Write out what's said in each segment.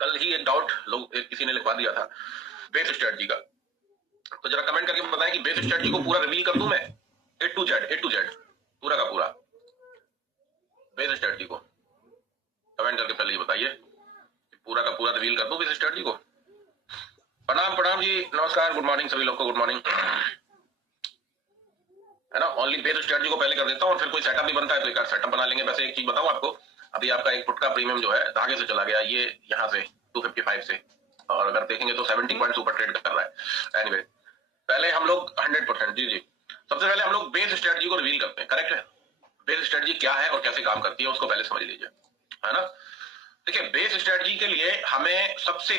कल ही एक डाउट किसी ने लिखवा दिया था बेस स्ट्रेटजी का, तो जरा कमेंट करके बताएं कि बेस स्ट्रेटजी को पूरा रिवील कर दूं मैं ए टू जेड पूरा का पूरा बेस स्ट्रेटजी को। कमेंट करके पहले ये बताइए पूरा का पूरा रिवील कर दूं बेस स्ट्रेटजी को। प्रणाम जी, नमस्कार, गुड मॉर्निंग सभी लोग को, गुड मॉर्निंग, है ना। ओनली बेस स्ट्रेटजी को पहले कर देता हूं और फिर कोई सेटअप भी बनता है तो एक सेटअप बना लेंगे। वैसे एक चीज बताऊं आपको, अभी आपका एक फुट का प्रीमियम जो है धागे से चला गया, ये यहाँ से 255 से, और अगर देखेंगे तो 70 पॉइंट ऊपर ट्रेड कर रहा है। एनीवे, पहले हम लोग 100% जी सबसे पहले हम लोग बेस स्ट्रेटजी को रिवील करते हैं। करेक्ट है, बेस स्ट्रेटजी क्या है और कैसे काम करती है उसको पहले समझ लीजिए, है ना। देखिए, बेस स्ट्रेटजी के लिए हमें सबसे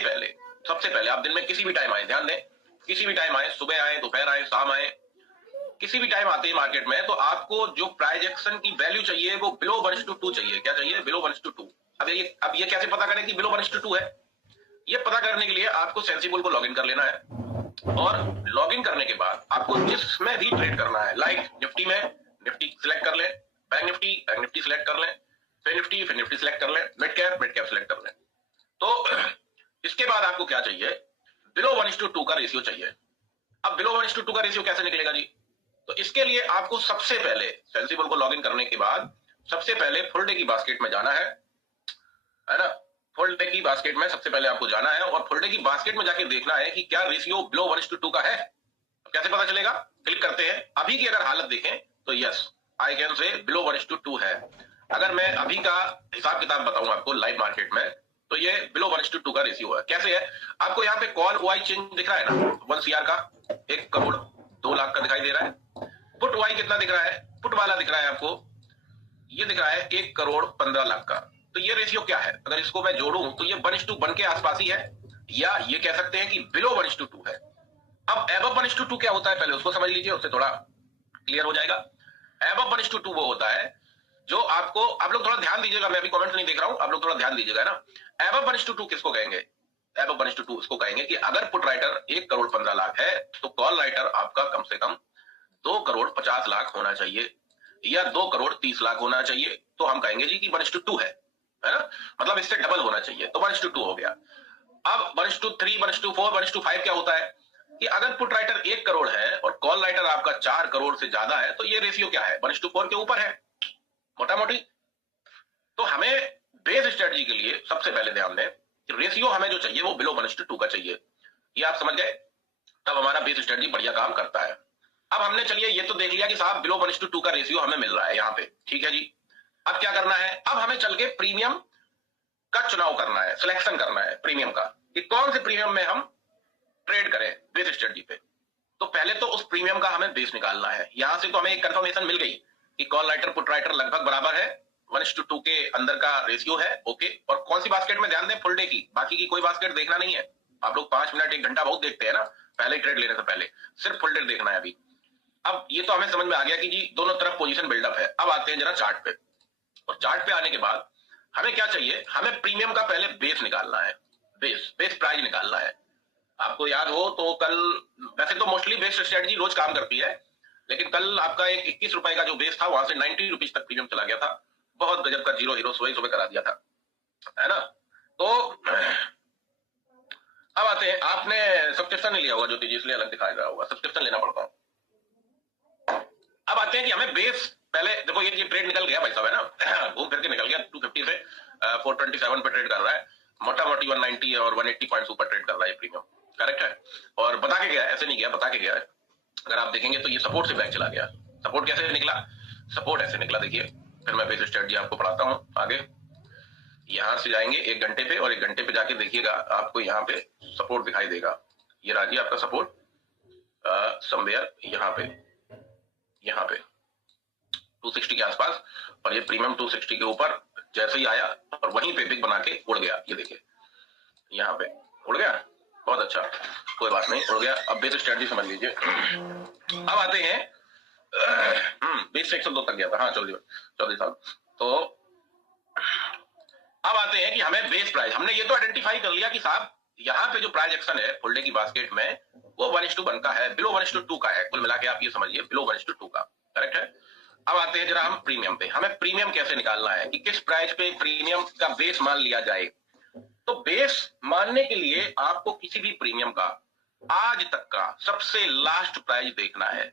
पहले आप दिन में किसी भी टाइम आए, ध्यान दें, किसी भी टाइम आए, सुबह आए, दोपहर आए, शाम आए, किसी भी टाइम आते हैं मार्केट में, तो आपको जो प्राइस एक्शन की वैल्यू चाहिए वो बिलो 1:2 चाहिए। क्या चाहिए? बिलो 1:2। अब ये कैसे पता करें कि बिलो 1:2 है? ये पता करने के लिए आपको सेंसिबल को लॉगिन कर लेना है, और लॉगिन करने के बाद आपको जिसमें भी ट्रेड करना है, लाइक निफ्टी में निफ्टी सिलेक्ट कर ले, बैंक निफ्टी सिलेक्ट कर ले, फिर निफ्टी सिलेक्ट कर ले, मिड कैप सिलेक्ट कर ले। तो इसके बाद आपको क्या चाहिए? बिलो 1:2 का रेशियो चाहिए। अब बिलो 1:2 का रेशियो कैसे निकलेगा जी? तो इसके लिए आपको सबसे पहले सेंसिबल को लॉगिन करने के बाद सबसे पहले फुल डे की बास्केट में जाना है ना। फुल डे की बास्केट में सबसे पहले आपको जाना है और फुल डे की बास्केट में जाके देखना है कि क्या रेशियो बिलो 1:2 का है। कैसे पता चलेगा? क्लिक करते हैं, अभी की अगर हालत देखें तो yes, I can say below 1:2 है। अगर मैं अभी का हिसाब किताब बताऊं आपको लाइव मार्केट में, तो ये बिलो 1:2 का रेशियो है। कैसे है? आपको यहाँ पे कॉल ओआई चेंज दिख रहा है ना, 1 CR का, 1 करोड़ 2 लाख का दिखाई दे रहा है। पुट वाई कितना दिख रहा है? पुट वाला दिख रहा है आपको, ये दिख रहा है 1 करोड़ 15 लाख का। तो ये रेशियो क्या है? अगर इसको मैं जोड़ूं तो ये 1:1 के आसपास ही है, या ये कह सकते हैं कि बिलो 1:2 है। अब एबव 1:2 क्या होता है पहले उसको समझ लीजिए, उससे थोड़ा क्लियर हो जाएगा। एबव 1:2 वो होता है जो आपको, आप लोग थोड़ा ध्यान दीजिएगा, मैं अभी कमेंट नहीं देख रहा हूं, आप लोग थोड़ा ध्यान दीजिएगा ना। एबव 1:2 किसको कहेंगे? एबव 1:2 इसको कहेंगे कि अगर पुट राइटर 1 करोड़ 15 लाख है तो कॉल राइटर आपका कम से कम 2 करोड़ 50 लाख होना चाहिए, या 2 करोड़ 30 लाख होना चाहिए। तो हम कहेंगे जी कि 1:2 है ना, मतलब इससे डबल होना चाहिए, तो 1:2 हो गया। अब 1:3, 1:4, 1:5 क्या होता है कि अगर पुट राइटर 1 करोड़ है और कॉल राइटर आपका 4 करोड़ से ज्यादा है, तो ये रेशियो क्या है? 1:4 के ऊपर है, मोटा मोटी। तो हमें बेस स्ट्रेटजी के लिए सबसे पहले ध्यान दें कि रेशियो हमें जो चाहिए वो बिलो 1:2 का चाहिए। ये आप समझ गए? तब हमारा बेस स्ट्रेटजी बढ़िया काम करता है। अब हमने, चलिए ये तो देख लिया कि साहब बिलो 1:2 का रेशियो हमें मिल रहा है यहाँ पे, ठीक है जी। अब क्या करना है? अब हमें चल के प्रीमियम का चुनाव करना है, सिलेक्शन करना है प्रीमियम का, कि कौन से प्रीमियम में हम ट्रेड करें बेस स्ट्रेटजी पे। तो पहले तो उस प्रीमियम का हमें बेस निकालना है। यहां से तो हमें एक कंफर्मेशन मिल गई कि कॉल राइटर पुट राइटर लगभग बराबर है, 1:2 के अंदर का रेशियो है, ओके। और कौन सी बास्केट में? ध्यान दें, फुल डे की, बाकी की कोई बास्केट देखना नहीं है। आप लोग 5 मिनट 1 घंटा बहुत देखते हैं ना पहले ट्रेड लेने से पहले, सिर्फ फुल डे देखना है अभी। अब ये तो हमें समझ में आ गया कि जी दोनों तरफ पोजीशन बिल्डअप है। अब आते हैं जरा चार्ट पे, और चार्ट पे आने के बाद हमें क्या चाहिए? हमें प्रीमियम का पहले बेस निकालना है, बेस प्राइस निकालना है। आपको याद हो तो कल, वैसे तो मोस्टली बेस स्ट्रेटजी रोज काम करती है, लेकिन कल आपका एक 21 रुपए का जो बेस था वहां से 90 रुपीज तक प्रीमियम चला गया था। बहुत गजब का जीरो हीरो सुबह करा दिया था, है ना। तो अब आते हैं, आपने सब्सक्रिप्शन नहीं लिया होगा ज्योति जी, इसलिए अलग दिखाई रहा होगा, सब्सक्रिप्शन लेना पड़ता है। अब आते हैं कि हमें बेस, पहले देखो ये ट्रेड निकल गया भाई साहब, है ना, घूम फिर के निकल गया 250 से 427 पे ट्रेड कर रहा है, मोटा मोटी 190 और 180 पॉइंट्स ऊपर ट्रेड कर रहा है प्रीमियम। करेक्ट है, और बता के गया, ऐसे नहीं गया, बता के गया है। अगर आप देखेंगे तो ये सपोर्ट से बैक चला गया। सपोर्ट कैसे निकला? सपोर्ट ऐसे निकला, देखिए, फिर मैं बेस स्ट्रेटजी आपको पढ़ाता हूं आगे। यहां से जाएंगे 1 घंटे पे, और 1 घंटे पे जाके देखिएगा आपको यहाँ पे सपोर्ट दिखाई देगा। ये राजी आपका सपोर्ट समवेयर यहाँ पे 260 के आसपास, और ये प्रीमियम 260 के ऊपर जैसे ही आया और वहीं पे बिग बना के उड़ गया। ये देखिए यहाँ पे उड़ गया, बहुत अच्छा, कोई बात नहीं, उड़ गया। अब बेस स्ट्रेटजी समझ लीजिए। अब आते हैं 20 से 102 तक गया था, हाँ 14 साल। तो अब आते हैं कि हमें बेस प्राइस, हमने ये तो आइडेंटिफाई कर लिया कि साहब यहाँ पे जो प्राइस एक्शन है फुल डे की बास्केट में वो 1:1 का है, बिलो 1:2 का है। कुल मिला के आप ये समझिए बिलो 1:2 का, करेक्ट है। अब आते हैं जरा हम प्रीमियम पे, हमें प्रीमियम कैसे निकालना है कि किस प्राइस पे प्रीमियम का बेस मान लिया जाए। तो बेस मानने के लिए आपको किसी भी प्रीमियम का आज तक का सबसे लास्ट प्राइस देखना है।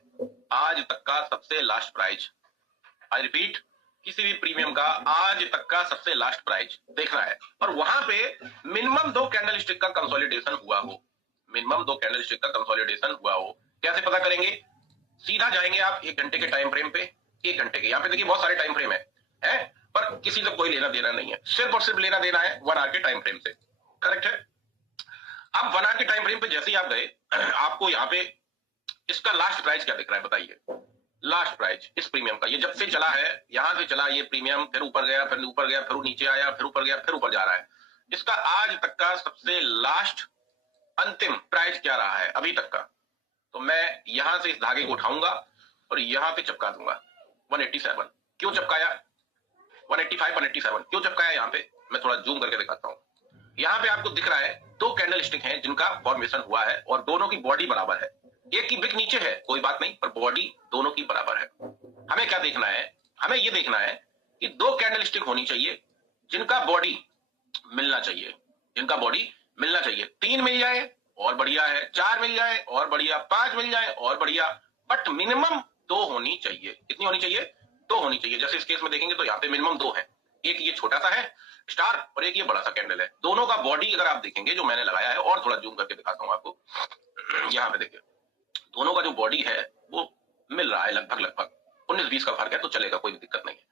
आज तक का सबसे लास्ट प्राइस, आई रिपीट, किसी भी प्रीमियम का आज तक का सबसे लास्ट प्राइस देखना है और वहां पे मिनिमम 2 कैंडल स्टिक का कंसोलिडेशन हुआ हो। मिनिमम 2 कैंडल स्टिक का कंसोलिडेशन हुआ हो। कैसे पता करेंगे? सीधा जाएंगे आप 1 घंटे के टाइम फ्रेम पे। 1 घंटे के, यहाँ पे देखिए बहुत सारे टाइम फ्रेम है पर किसी से कोई लेना देना नहीं है, सिर्फ और सिर्फ लेना देना है 1 आवर के टाइम फ्रेम से। करेक्ट है? अब 1 आवर के टाइम फ्रेम पे जैसे ही आप गए, आपको यहाँ पे इसका लास्ट प्राइस क्या दिख रहा है बताइए? लास्ट प्राइस इस प्रीमियम का, ये जब से चला है, यहां से चला ये प्रीमियम, फिर ऊपर गया, फिर ऊपर गया, फिर नीचे आया, फिर ऊपर गया, फिर ऊपर जा रहा है। इसका आज तक का सबसे लास्ट अंतिम प्राइस क्या रहा है अभी तक का? तो मैं यहां से इस धागे को उठाऊंगा और यहां पे चिपका दूंगा 187। क्यों चिपकाया? 185, 187 क्यों चिपकाया? यहां पे मैं थोड़ा जूम करके दिखाता हूं। यहां पे आपको दिख रहा है 2 कैंडल स्टिक हैं जिनका फॉर्मेशन हुआ है और दोनों की बॉडी बराबर है। एक की बिक नीचे है, कोई बात नहीं, पर बॉडी दोनों की बराबर है। हमें क्या देखना है? हमें यह देखना है कि 2 कैंडल स्टिक होनी चाहिए जिनका बॉडी मिलना चाहिए, जिनका बॉडी मिलना चाहिए। 3 मिल जाए और बढ़िया है, 4 मिल जाए और बढ़िया, 5 मिल जाए और बढ़िया, बट मिनिमम 2 होनी चाहिए। कितनी होनी चाहिए? 2 होनी चाहिए। जैसे इस केस में देखेंगे तो यहाँ पे मिनिमम 2 है। एक ये छोटा सा है स्टार और एक ये बड़ा सा कैंडल है। दोनों का बॉडी अगर आप देखेंगे जो मैंने लगाया है, और थोड़ा जूम करके दिखाता हूं आपको, यहाँ पे देखिए दोनों का जो बॉडी है वो मिल रहा है लगभग 19-20 का फर्क है, तो चलेगा, कोई दिक्कत नहीं है।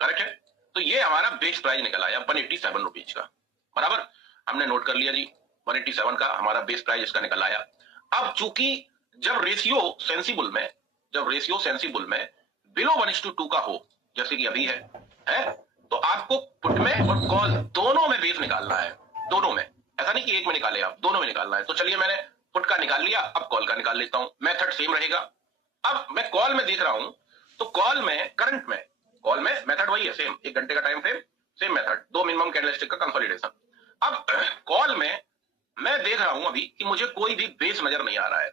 करेक्ट है? तो ये हमारा बेस प्राइस निकल आया 187 रुपीज का। बराबर, हमने नोट कर लिया जी, 187 का हमारा बेस प्राइस इसका निकल आया। अब चूंकि जब रेशियो सेंसिबल में बिलो 1:2 का हो, जैसे कि अभी है तो आपको पुट में और कॉल दोनों में बेस निकालना है। दोनों में, ऐसा नहीं कि एक में निकाले आप, दोनों में निकालना है। तो चलिए मैंने पुट का निकाल लिया, अब कॉल का निकाल लेता हूं। मेथड सेम रहेगा। अब मैं कॉल में देख रहा हूं तो कॉल में मेथड वही है, सेम 1 घंटे का time frame, same method, 2 minimum candlestick का कंसोलिडेशन। अब कॉल में मैं देख रहा हूं अभी कि मुझे कोई भी बेस नजर नहीं आ रहा है।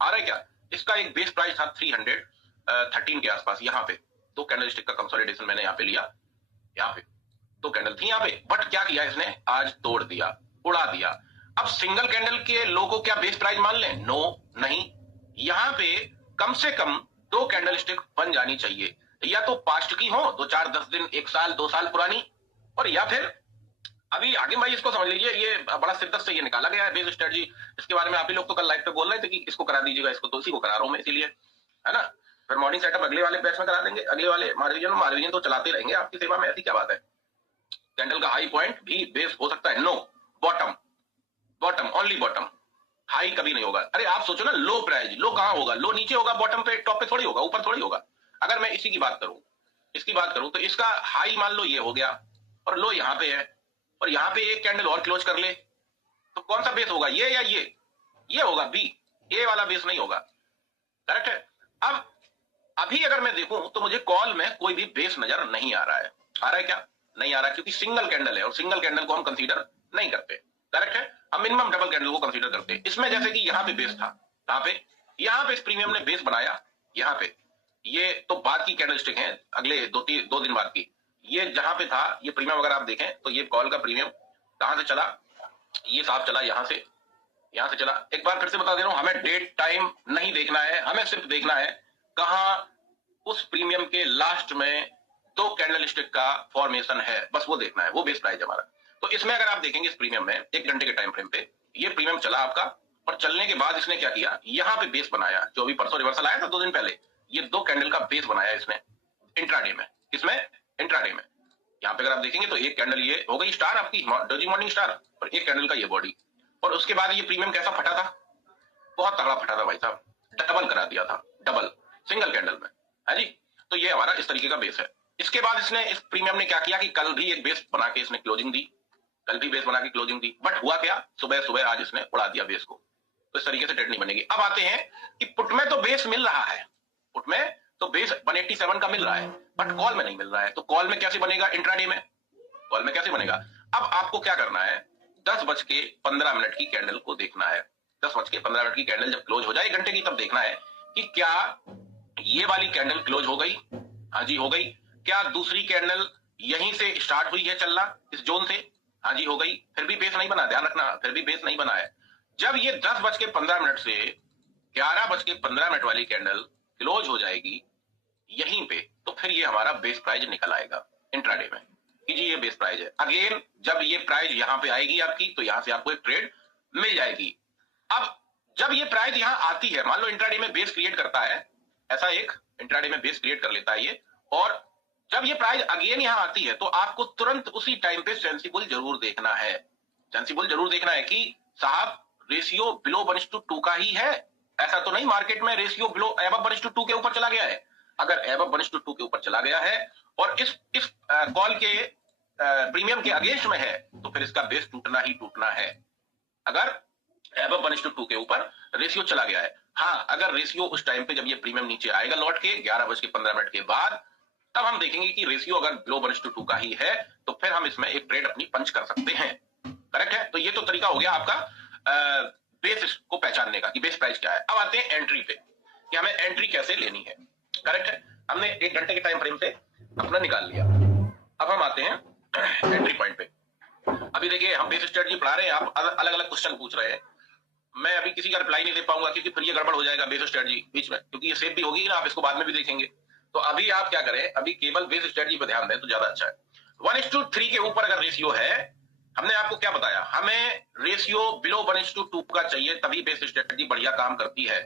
आ रहा है क्या? इसका एक बेस प्राइस था 313 के आसपास। यहाँ पे 2 कैंडलस्टिक का कंसोलिडेशन मैंने यहाँ पे लिया, यहाँ पे 2 कैंडल थी यहाँ पे, बट क्या किया इसने? आज तोड़ दिया, उड़ा दिया। अब सिंगल कैंडल के लो को क्या बेस प्राइस मान लें? नो, नहीं। यहाँ पे कम से कम 2 कैंडल स्टिक बन जानी चाहिए, या तो पास्ट की हो, 2, 4, 10 दिन, 1 साल, 2 साल पुरानी, और या फिर अभी आगे भाई इसको समझ लीजिए, ये बड़ा शिद्दत से ये निकाला गया है बेस स्ट्रेटजी। इसके बारे में आप ही लोग तो कल लाइव पे बोल रहे थे कि इसको करा दीजिएगा, इसको तो इसी को करा रहा हूं मैं, इसीलिए, है ना। फिर मॉर्निंग सेटअप अगले वाले बैच में करा देंगे, अगले वाले मार्विजन तो चलाते रहेंगे आपकी सेवा में, ऐसी क्या बात है। कैंडल का हाई पॉइंट भी बेस हो सकता है? No, bottom only bottom, high कभी नहीं होगा। अरे आप सोचो ना, लो प्राइस, लो कहां होगा? लो नीचे होगा, बॉटम पे, टॉप पे थोड़ी होगा, ऊपर थोड़ी होगा। अगर मैं इसी की बात करूं, तो इसका हाई मान लो ये हो गया और लो यहां पे है, और यहां पे एक कैंडल और क्लोज कर ले, तो कौन सा बेस होगा? ये या ये होगा बी, ए वाला बेस नहीं होगा। करेक्ट है? अब अभी अगर मैं देखूं तो मुझे कॉल में कोई भी बेस नजर नहीं आ रहा है। आ रहा है क्या? नहीं आ रहा, क्योंकि सिंगल कैंडल है और सिंगल कैंडल को हम कंसीडर नहीं करते। करेक्ट है? हम मिनिमम डबल कैंडल को कंसीडर करते हैं। इसमें जैसे कि यहाँ पे बेस था, यहाँ पे इस प्रीमियम ने बेस बनाया, यहाँ पे, ये तो बाद की कैंडलस्टिक है, अगले 2 दिन बाद की। ये जहां पे था ये प्रीमियम, अगर आप देखें तो ये कॉल का प्रीमियम कहां से चला? ये साफ चला यहां से चला। एक बार फिर से बता दे रहा हूं, हमें डेट टाइम नहीं देखना है, हमें सिर्फ देखना है कहां उस प्रीमियम के लास्ट में 2 कैंडलस्टिक का फॉर्मेशन है, बस वो देखना है, वो बेस प्राइस हमारा। तो इसमें अगर आप देखेंगे इस प्रीमियम में 1 घंटे के टाइम फ्रेम पे ये प्रीमियम चला आपका, और चलने के बाद इसने क्या किया? यहाँ पे बेस बनाया, जो अभी परसों रिवर्सल आया था 2 दिन पहले, ये 2 कैंडल का बेस बनाया इसने इंट्राडे में। किसमें? इंट्राडे में। यहाँ पे अगर आप देखेंगे तो एक कैंडल ये हो गई स्टार आपकी, डोजी मॉर्निंग स्टार, और एक कैंडल का ये बॉडी, और उसके बाद ये प्रीमियम कैसा फटा था? बहुत तगड़ा फटा था भाई साहब, डबल करा दिया था, डबल सिंगल कैंडल में, है जी। तो ये हमारा इस तरीके का बेस है। इसके बाद इसने, इस प्रीमियम ने क्या किया कि कल भी एक बेस बना के इसने क्लोजिंग दी, बट हुआ क्या? सुबह आज इसने उड़ा दिया बेस को। तो इस तरीके से ट्रेड नहीं बनेगी। अब आते हैं कि पुट में तो बेस मिल रहा है, पुट में तो बेस 187 का मिल रहा है, बट कॉल में नहीं मिल रहा है। तो कॉल में कैसे बनेगा? इंट्राडे में कॉल में कैसे बनेगा? अब आपको क्या करना है, 10:15 की कैंडल को देखना है। 10:15 की कैंडल जब क्लोज हो जाए 1 घंटे की, तब देखना है कि क्या ये वाली कैंडल क्लोज हो गई? हाँ जी हो गई। क्या दूसरी कैंडल यहीं से स्टार्ट हुई है चलना, इस जोन से? हाँ जी हो गई, फिर भी बेस नहीं बना, ध्यान रखना, फिर भी बेस नहीं बना है। जब ये 10:15 से 11:15 वाली कैंडल क्लोज हो जाएगी यहीं पे, तो फिर ये हमारा बेस प्राइस निकल आएगा इंट्राडे में कि जी ये बेस प्राइस है। अगेन जब ये प्राइस यहां पे आएगी आपकी, तो यहां से आपको एक ट्रेड मिल जाएगी। अब जब ये प्राइस यहां आती है, मान लो इंट्राडे में बेस क्रिएट करता है, ऐसा एक इंट्राडे में बेस क्रिएट कर लेता है ये, और जब ये प्राइस अगेन यहां आती है तो आपको तुरंत उसी टाइम पे सेंसिबल जरूर देखना है, सेंसिबल जरूर देखना है कि साहब रेशियो बिलो 1:2 का ही है। ऐसा तो नहीं मार्केट में रेशियो बिलो एबव 1:2 के ऊपर चला गया है। अगर एबव 1:2 के ऊपर चला गया है और इस कॉल के प्रीमियम के अगेंस्ट में है, तो फिर इसका बेस टूटना ही टूटना है। अगर एबव 1:2 के ऊपर रेशियो चला गया है। हाँ, अगर रेशियो उस टाइम पे जब ये प्रीमियम नीचे आएगा लौट के 11:15 के बाद, तब हम देखेंगे कि रेशियो अगर बिलो 1:2 का ही है, तो फिर हम इसमें एक ट्रेड अपनी पंच कर सकते हैं। करेक्ट है? तो ये तो तरीका हो गया आपका बेस को पहचानने का कि बेस प्राइस क्या है। अब आते हैं एंट्री पे कि हमें एंट्री कैसे लेनी है। करेक्ट है? हमने 1 घंटे के टाइम फ्रेम से अपना निकाल लिया। अब हम आते हैं एंट्री पॉइंट पे। अभी देखिए हम बेस स्ट्रेटजी पढ़ा रहे हैं, आप अलग अलग क्वेश्चन पूछ रहे हैं, मैं अभी किसी का रिप्लाई नहीं दे पाऊंगा क्योंकि फिर ये गड़बड़ हो जाएगा बेस स्ट्रेटजी बीच में, क्योंकि ये सेव भी होगी ना, आप इसको बाद में भी देखेंगे। तो अभी आप क्या करें, अभी केवल बेस स्ट्रेटजी पर ध्यान दें तो ज्यादा अच्छा है। 1:3 के ऊपर अगर रेशियो है, हमने आपको क्या बताया, हमें रेशियो बिलो 1:2 का चाहिए, तभी बेस स्ट्रेटजी बढ़िया काम करती है।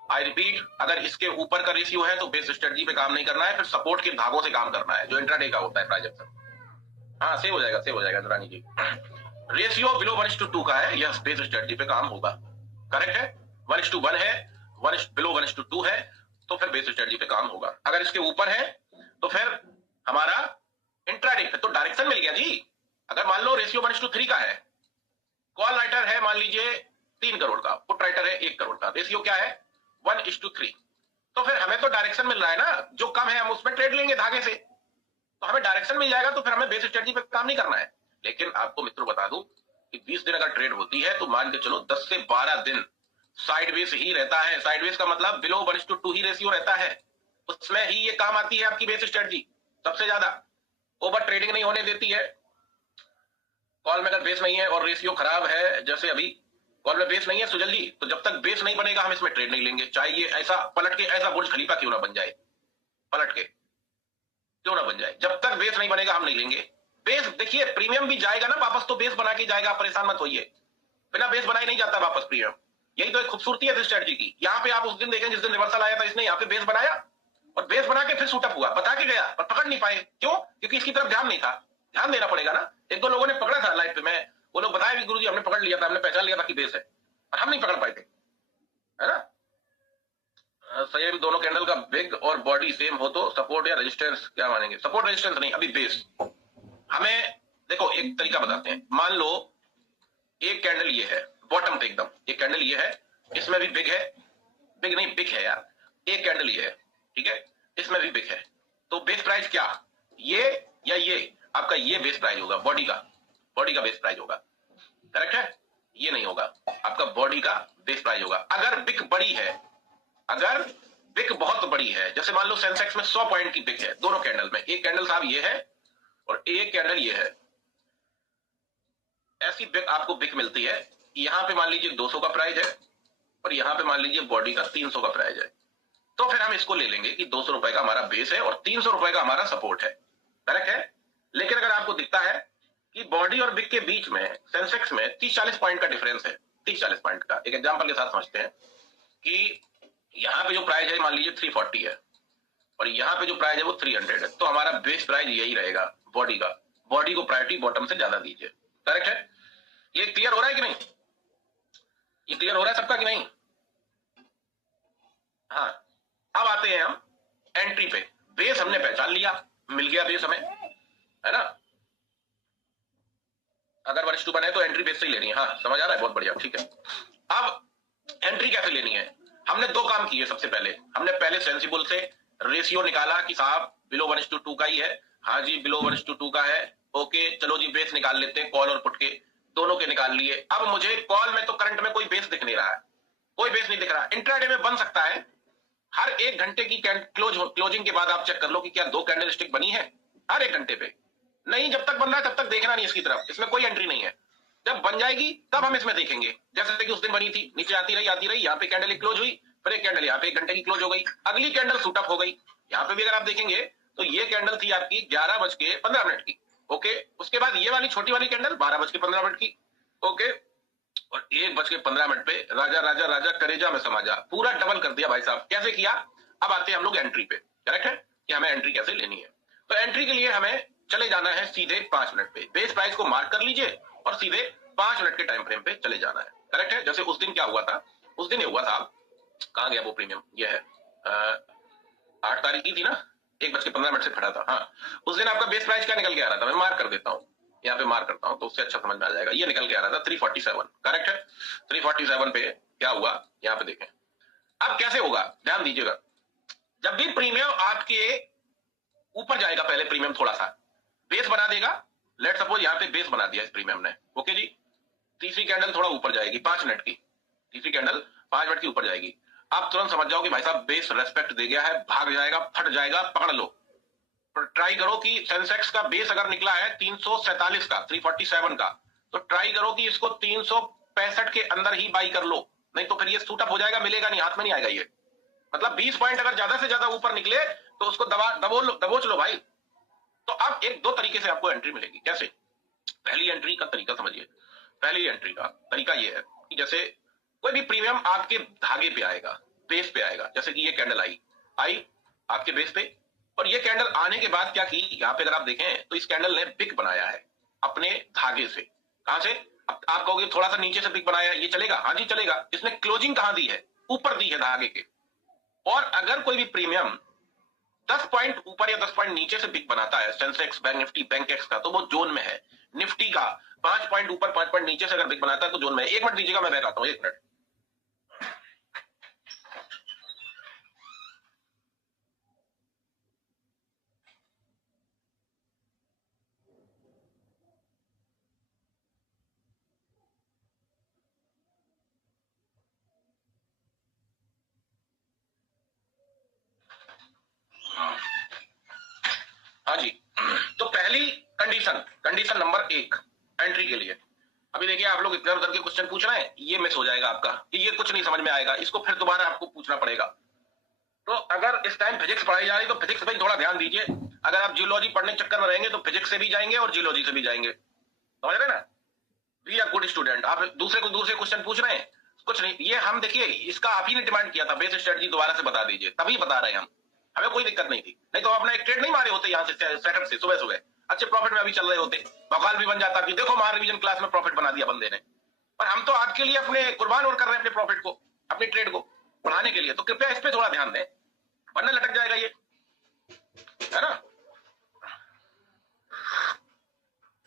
आई रिपीट, अगर इसके ऊपर का रेशियो है तो बेस स्ट्रेटजी पे काम नहीं करना है, फिर सपोर्ट के धागों से काम करना है जो इंट्राडे का होता है ट्रांजैक्शन। हाँ सेव हो जाएगा रानी जी। रेशियो बिलो 1:2 का है, यह बेस स्ट्रेटजी पे काम होगा। करेक्ट है? 1:1 है, बिलो 1:2 है, तो फिर बेस स्ट्रेटजी पे काम होगा। अगर इसके ऊपर है तो फिर हमारा इंट्राडे पे तो डायरेक्शन मिल गया जी। अगर मान लो रेशियो 1:3 का है, कॉल राइटर है मान लीजिए 3 करोड़ का, पुट राइटर है 1 करोड़ का, रेशियो क्या है 1:3, तो फिर हमें तो डायरेक्शन मिल रहा है ना, जो कम है हम उसमें ट्रेड लेंगे धागे से, तो हमें डायरेक्शन मिल जाएगा, तो फिर हमें बेस स्ट्रेटजी पे काम नहीं करना है। लेकिन आपको मित्रों बता दूं कि 20 दिन अगर ट्रेड होती है तो मान के चलो 10 से 12 दिन साइडवेज ही रहता है। साइडवेज का मतलब बिलो 1:2 ही रेशियो रहता है, उसमें ही ये काम आती है आपकी बेस स्ट्रेटजी सबसे ज्यादा। ओवर ट्रेडिंग नहीं होने देती है। कॉल में अगर बेस नहीं है और रेशियो खराब है, जैसे अभी कॉल में बेस नहीं है सुजल जी, तो जब तक बेस नहीं बनेगा हम इसमें ट्रेड नहीं लेंगे, चाहे ये ऐसा पलट के ऐसा बुर्ज खलीफा क्यों ना बन जाए, पलट के क्यों ना बन जाए, जब तक बेस नहीं बनेगा हम नहीं लेंगे। बेस देखिए प्रीमियम भी जाएगा ना वापस, तो बेस बना के जाएगा, परेशान मत होइए, बिना बेस बनाए नहीं जाता वापस प्रीमियम। यही तो एक खूबसूरती है स्ट्रेटजी की। यहाँ पे आप उस दिन देखें जिस दिन रिवर्सल आया था, इसने यहाँ पे बेस बनाया और बेस बना के फिर शूटअप हुआ, बता के गया पर पकड़ नहीं पाए। क्यों? क्योंकि इसकी तरफ ध्यान नहीं था। ध्यान देना पड़ेगा ना। 1-2 लोगों ने पकड़ा था लाइव पे, मैं वो लोग बताया भी गुरुजी हमने पकड़ लिया था, हमने पहचान लिया था कि बेस है, और हम नहीं पकड़ पाए थे, है ना। सही है, दोनों कैंडल का बिग और बॉडी सेम हो तो सपोर्ट या रेजिस्टेंस क्या मानेंगे? सपोर्ट रेजिस्टेंस नहीं, अभी बेस। हमें देखो एक तरीका बताते हैं, मान लो एक कैंडल ये है बॉटम पे एकदम, एक कैंडल ये है, इसमें भी बिग है, बिग नहीं बिग है यार, एक कैंडल ये है, ठीक है, इसमें भी बिग है, तो बेस प्राइस क्या, ये या ये? आपका ये बेस प्राइस होगा, बॉडी का बेस प्राइस होगा। करेक्ट है? ये नहीं होगा, आपका बॉडी का बेस प्राइस होगा। अगर बिग बड़ी है, अगर बिग बहुत बड़ी है, जैसे मान लो सेंसेक्स में 100 पॉइंट की बिग है दोनों कैंडल में, एक कैंडल साहब ये है और एक कैंडल ये है, ऐसी बिग आपको बिग मिलती है। यहां पे मान लीजिए 200 का प्राइस है और यहां पे मान लीजिए बॉडी का 300 का प्राइस है, तो फिर हम इसको ले लेंगे कि 200 रुपए का हमारा बेस है और 300 रुपए का हमारा सपोर्ट है। करेक्ट है? लेकिन अगर आपको दिखता है कि बॉडी और बिग के बीच में सेंसेक्स में 30-40 पॉइंट का डिफरेंस है, 30-40 पॉइंट का, एक एग्जांपल के साथ समझते हैं कि यहां पे जो प्राइस है मान लीजिए 340 है और यहां पे जो प्राइस है वो 300 है, तो हमारा बेस प्राइस यही रहेगा बॉडी का। बॉडी को प्रायोरिटी बॉटम से ज्यादा दीजिए। करेक्ट है? ये क्लियर हो रहा है कि नहीं? ये क्लियर हो रहा है सबका कि नहीं? हाँ, अब आते हैं हम एंट्री पे। बेस हमने पहचान लिया, मिल गया बेस हमें, है ना। अगर 1:2 बने तो एंट्री बेस से ही लेनी है। हाँ समझ आ रहा है, बहुत बढ़िया, ठीक है। अब एंट्री कैसे लेनी है? हमने 2 काम किए। सबसे पहले हमने पहले सेंसिबल से रेशियो निकाला कि साहब बिलो 1:2 का ही है। हाँ जी बिलो 1:2 का है, ओके चलो जी बेस निकाल लेते हैं, कॉल और पुट के दोनों के निकाल लिए। अब मुझे कॉल में तो करंट में कोई बेस दिख नहीं रहा है, कोई बेस नहीं दिख रहा। इंट्राडे में बन सकता है, हर 1 घंटे की क्लोजिंग के बाद आप चेक कर लो कि क्या 2 कैंडल स्टिक बनी है हर 1 घंटे पे। नहीं, जब तक बन रहा है तब तक देखना नहीं इसकी तरफ, इसमें कोई एंट्री नहीं है। जब बन जाएगी तब हम इसमें देखेंगे। जैसे कि उस दिन बनी थी, नीचे आती रही, यहाँ पे कैंडल एक क्लोज हुई, फिर एक कैंडल यहाँ पे 1 घंटे की क्लोज हो गई, अगली कैंडल सूट अप हो गई। यहाँ पे भी अगर आप देखेंगे तो ये कैंडल थी आपकी 11:15 की, ओके। उसके बाद ये वाली छोटी वाली कैंडल 12:15 की, ओके। और 1:15 पे राजा राजा राजा करेजा में समा जा, पूरा डबल कर दिया भाई साहब। कैसे किया? अब आते हैं हम लोग एंट्री पे, करेक्ट है कि हमें एंट्री कैसे लेनी है। तो एंट्री के लिए हमें चले जाना है सीधे 5 मिनट पे, बेस प्राइस को मार्क कर लीजिए और सीधे 5 मिनट के टाइम फ्रेम पे चले जाना है, करेक्ट है। जैसे उस दिन क्या हुआ था, उस दिन ये हुआ था, कहां गया वो प्रीमियम, ये है 8 तारीख की थी ना, 1:15 से फटा था। हाँ, उस दिन आपका बेस प्राइस क्या निकल के आ रहा था, मैं मार्क कर देता हूँ, यहाँ पे मार्क करता हूं तो उससे अच्छा समझ में आ जाएगा। ये निकल के आ रहा था 347, करेक्ट है। 347 पे क्या हुआ, यहाँ पे देखें। अब कैसे होगा, ध्यान दीजिएगा। जब भी प्रीमियम आपके ऊपर जाएगा, पहले प्रीमियम थोड़ा सा बेस बना देगा, लेट सपोज यहाँ पे बेस बना दिया इस प्रीमियम ने, ओके जी। तीसरी कैंडल थोड़ा ऊपर जाएगी 5 मिनट की, तीसरी कैंडल 5 मिनट की ऊपर जाएगी। आप तुरंत समझ जाओ कि भाई साहब बेस रेस्पेक्ट दे गया है, भाग जाएगा, फट जाएगा, पकड़ लो। ट्राई करो कि सेंसेक्स का बेस अगर निकला है 347 का, 347 का, तो ट्राई करो कि इसको 365 के अंदर ही बाई कर लो, नहीं तो फिर ये सूट अप हो जाएगा, मिलेगा नहीं, हाथ में नहीं आएगा ये। मतलब 20 पॉइंट अगर ज्यादा से ज्यादा ऊपर निकले तो उसको दबोच लो भाई। तो अब एक दो तरीके से आपको एंट्री मिलेगी। कैसे? पहली एंट्री का तरीका समझिए। पहली एंट्री का तरीका ये है कि जैसे कोई भी प्रीमियम आपके धागे पे आएगा, बेस पे आएगा, जैसे कि ये कैंडल आई आपके बेस पे, और ये कैंडल आने के बाद क्या की, यहाँ पे अगर आप देखें तो इस कैंडल ने पिक बनाया है अपने धागे से। कहां से? अब आप कहोगे थोड़ा सा नीचे से पिक बनाया है, ये चलेगा? हाँ जी चलेगा। इसने क्लोजिंग कहां दी है? ऊपर दी है धागे के। और अगर कोई भी प्रीमियम 10 पॉइंट ऊपर या 10 पॉइंट नीचे से पिक बनाता है, Sensex, bank Nifty, bank x का, तो वो जोन में है। निफ्टी का 5 पॉइंट ऊपर 5 पॉइंट नीचे से अगर पिक बनाता है तो जोन में है। 1 मिनट दीजिएगा, मैं बैठ आता हूं, 1 मिनट। हाँ जी, तो पहली कंडीशन नंबर 1 एंट्री के लिए। अभी देखिए आप लोग इधर उधर के क्वेश्चन पूछ रहे हैं, ये मिस हो जाएगा आपका, ये कुछ नहीं समझ में आएगा, इसको फिर दोबारा आपको पूछना पड़ेगा। तो अगर इस टाइम फिजिक्स पढ़ाई जा रही है तो फिजिक्स पे थोड़ा ध्यान दीजिए। अगर आप जियोलॉजी पढ़ने चक्कर में रहेंगे तो फिजिक्स से भी जाएंगे और जियोलॉजी से भी जाएंगे, समझ रहे ना। Be a good student. आप दूसरे क्वेश्चन पूछ रहे हैं, कुछ नहीं, ये हम देखिए इसका आप ही ने डिमांड किया था, बेस स्ट्रेटजी दोबारा से बता दीजिए, तभी बता रहे हैं हम, हमें कोई दिक्कत नहीं थी। नहीं तो अपना एक ट्रेड नहीं मारे होते यहाँ से सेटअप से सुबह सुबह, अच्छे प्रॉफिट में अभी चल रहे होते, बवाल भी बन जाता कि देखो महा रिवीजन क्लास में प्रॉफिट बना दिया बंदे ने। पर हम तो आपके लिए अपने कुर्बान और कर रहे हैं अपने प्रॉफिट को, अपनी ट्रेड को बढ़ाने के लिए, तो कृपया इस पे थोड़ा ध्यान दें, वरना लटक जाएगा ये, है ना।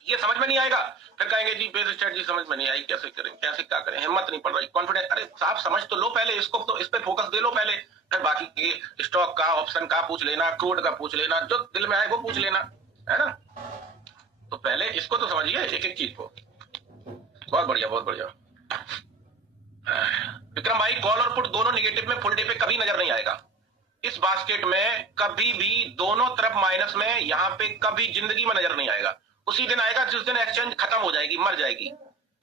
ये समझ में नहीं आएगा, फिर कहेंगे जी बेस स्ट्रेटजी समझ में नहीं आई, कैसे करें, कैसे क्या करें, हिम्मत नहीं पड़ रही, कॉन्फिडेंस। अरे साहब समझ तो लो पहले इसको, तो इस पे फोकस दे लो पहले, फिर बाकी के स्टॉक का, ऑप्शन का पूछ लेना, क्रूड का पूछ लेना, जो दिल में आए वो पूछ लेना, है ना। तो पहले इसको तो समझिए एक एक चीज को। बहुत बढ़िया, बहुत बढ़िया। विक्रम भाई, कॉल और पुट दोनों निगेटिव में फुल डे पे कभी नजर नहीं आएगा। इस बास्केट में कभी भी दोनों तरफ माइनस में, यहाँ पे कभी जिंदगी में नजर नहीं आएगा। उसी दिन आएगा जिस दिन एक्सचेंज खत्म हो जाएगी, मर जाएगी।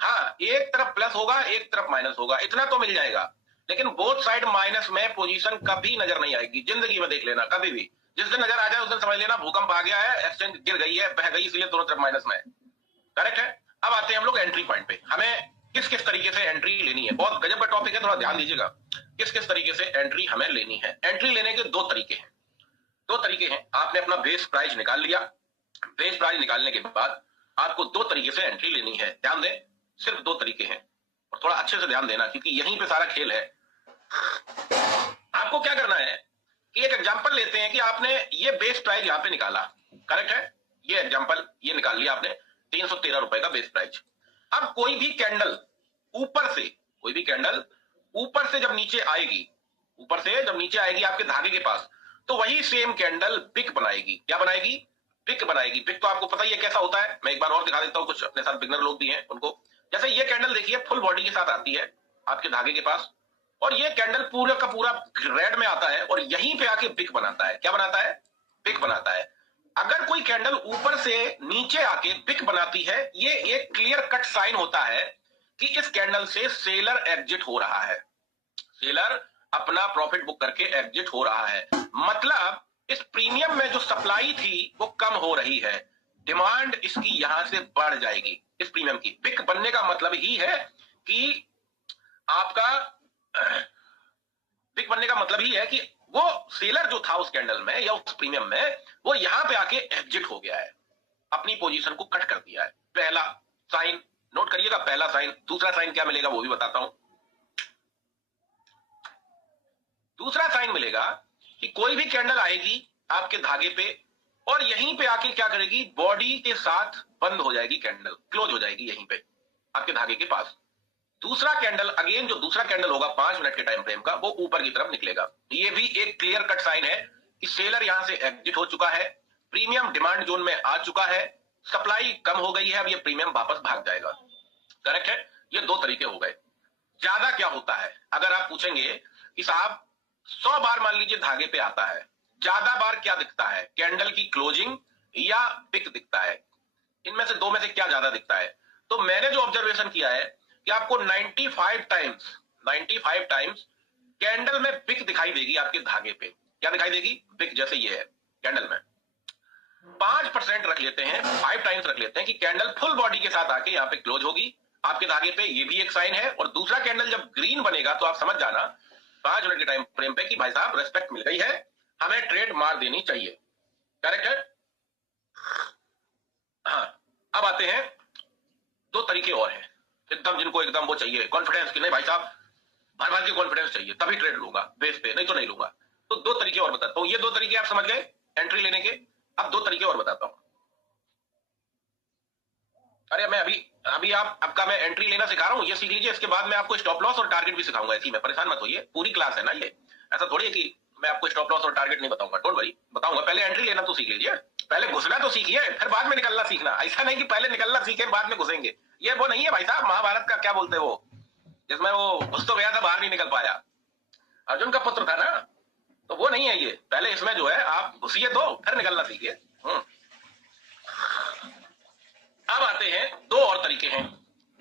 हाँ, एक तरफ प्लस होगा, एक तरफ माइनस होगा, इतना तो मिल जाएगा, लेकिन बोथ साइड माइनस में पोजीशन कभी नजर नहीं आएगी जिंदगी में, देख लेना कभी भी। जिस दिन नजर आ जाए उस दिन समझ लेना भूकंप आ गया है, एक्सचेंज गिर गई है, बह गई, इसलिए दोनों तरफ माइनस में है, करेक्ट है। अब आते हैं हम लोग एंट्री पॉइंट पे, हमें किस किस तरीके से एंट्री लेनी है। बहुत गजब का टॉपिक है, थोड़ा ध्यान दीजिएगा। किस किस तरीके से एंट्री हमें लेनी है। एंट्री लेने के दो तरीके हैं। आपने अपना बेस प्राइस निकाल लिया, बेस प्राइस निकालने के बाद आपको दो तरीके से एंट्री लेनी है। ध्यान दें, सिर्फ दो तरीके हैं, और थोड़ा अच्छे से ध्यान देना क्योंकि यहीं पे सारा खेल है। आपको क्या करना है कि एक एग्जांपल लेते हैं कि आपने ये बेस प्राइस यहां पे निकाला, करेक्ट है। ये एग्जांपल ये निकाल लिया आपने, 313 रुपए का बेस प्राइस। अब कोई भी कैंडल ऊपर से जब नीचे आएगी आपके धागे के पास, तो वही सेम कैंडल पिक बनाएगी। क्या बनाएगी? पिक बनाएगी। पिक तो आपको पता ही है कैसा होता है, मैं एक बार और दिखा देता हूं, कुछ अपने साथ बिगनर लोग भी हैं उनको। जैसे ये कैंडल देखिए फुल बॉडी के साथ आती है आपके धागे के पास, और ये कैंडल पूरा का पूरा रेड में आता है और यहीं पे आके पिक बनाता है। क्या बनाता है? पिक बनाता है। अगर कोई कैंडल ऊपर से नीचे आके पिक बनाती है, ये एक क्लियर कट साइन होता है कि इस कैंडल से सेलर एग्जिट हो रहा है, सेलर अपना प्रॉफिट बुक करके एग्जिट हो रहा है। मतलब इस प्रीमियम में जो सप्लाई थी वो कम हो रही है, डिमांड इसकी यहां से बढ़ जाएगी। इस प्रीमियम की पिक बनने का मतलब ही है कि आपका पिक बनने का मतलब ही है कि वो सेलर जो था उस कैंडल में या उस प्रीमियम में, वो यहां पे आके एग्जिट हो गया है, अपनी पोजीशन को कट कर दिया है। पहला साइन नोट करिएगा, पहला साइन। दूसरा साइन क्या मिलेगा वो भी बताता हूं। दूसरा साइन मिलेगा कि कोई भी कैंडल आएगी आपके धागे पे और यहीं पे आके क्या करेगी, बॉडी के साथ बंद हो जाएगी, कैंडल क्लोज हो जाएगी यहीं पे आपके धागे के पास। दूसरा कैंडल अगेन, जो दूसरा कैंडल होगा 5 मिनट के टाइम फ्रेम का, वो ऊपर की तरफ निकलेगा। ये भी एक क्लियर कट साइन है कि सेलर यहां से एग्जिट हो चुका है, प्रीमियम डिमांड जोन में आ चुका है, सप्लाई कम हो गई है, अब ये प्रीमियम वापस भाग जाएगा। करेक्ट है। ये दो तरीके हो गए। ज्यादा क्या होता है, अगर आप पूछेंगे कि साहब 100 बार मान लीजिए धागे पे आता है, ज्यादा बार क्या दिखता है, कैंडल की क्लोजिंग या पिक दिखता है, इनमें से दो में से क्या ज्यादा दिखता है? तो मैंने जो ऑब्जर्वेशन किया है कि आपको 95 टाइम्स कैंडल में पिक दिखाई देगी आपके धागे पे। क्या दिखाई देगी? पिक, जैसे ये है कैंडल में। 5% रख लेते हैं, 5 टाइम्स रख लेते हैं कि कैंडल फुल बॉडी के साथ आके यहाँ पे क्लोज होगी आपके धागे पे। ये भी एक साइन है। और दूसरा कैंडल जब ग्रीन बनेगा तो आप समझ जाना 5 मिनट के टाइम फ्रेम पे कि भाई साहब रेस्पेक्ट मिल गई है, हमें ट्रेड मार देनी चाहिए। करेक्ट है। हाँ, अब आते हैं, दो तरीके और हैं एकदम, जिनको एकदम वो चाहिए कॉन्फिडेंस कि नहीं भाई साहब भर भर के कॉन्फिडेंस चाहिए तभी ट्रेड लूंगा बेस पे, नहीं तो नहीं लूंगा। तो दो तरीके और बताता हूं। ये दो तरीके आप समझ गए एंट्री लेने के। अब दो तरीके और बताता हूं। अरे मैं अभी आपका मैं एंट्री लेना सिखा रहा हूं, ये सीख लीजिए। इसके बाद मैं आपको स्टॉप लॉस और टारगेट भी सिखाऊंगा इसी में, परेशान मत होइए। पूरी क्लास है ना ये, ऐसा थोड़ी है कि मैं आपको स्टॉप लॉस और टारगेट नहीं बताऊंगा। डोंट वरी, बताऊंगा। पहले एंट्री लेना तो सीख लीजिए, पहले घुसना तो सीखिए, फिर बाद में निकलना सीखना। ऐसा नहीं कि पहले निकलना सीखे बाद में घुसेंगे, ये वो नहीं है भाई साहब। महाभारत का क्या बोलते वो, जिसमें वो घुस तो गया था बाहर नहीं निकल पाया, अर्जुन का पुत्र था ना, तो वो नहीं है ये। पहले इसमें जो है आप घुसिए तो फिर निकलना सीखिए। अब आते हैं, दो और तरीके हैं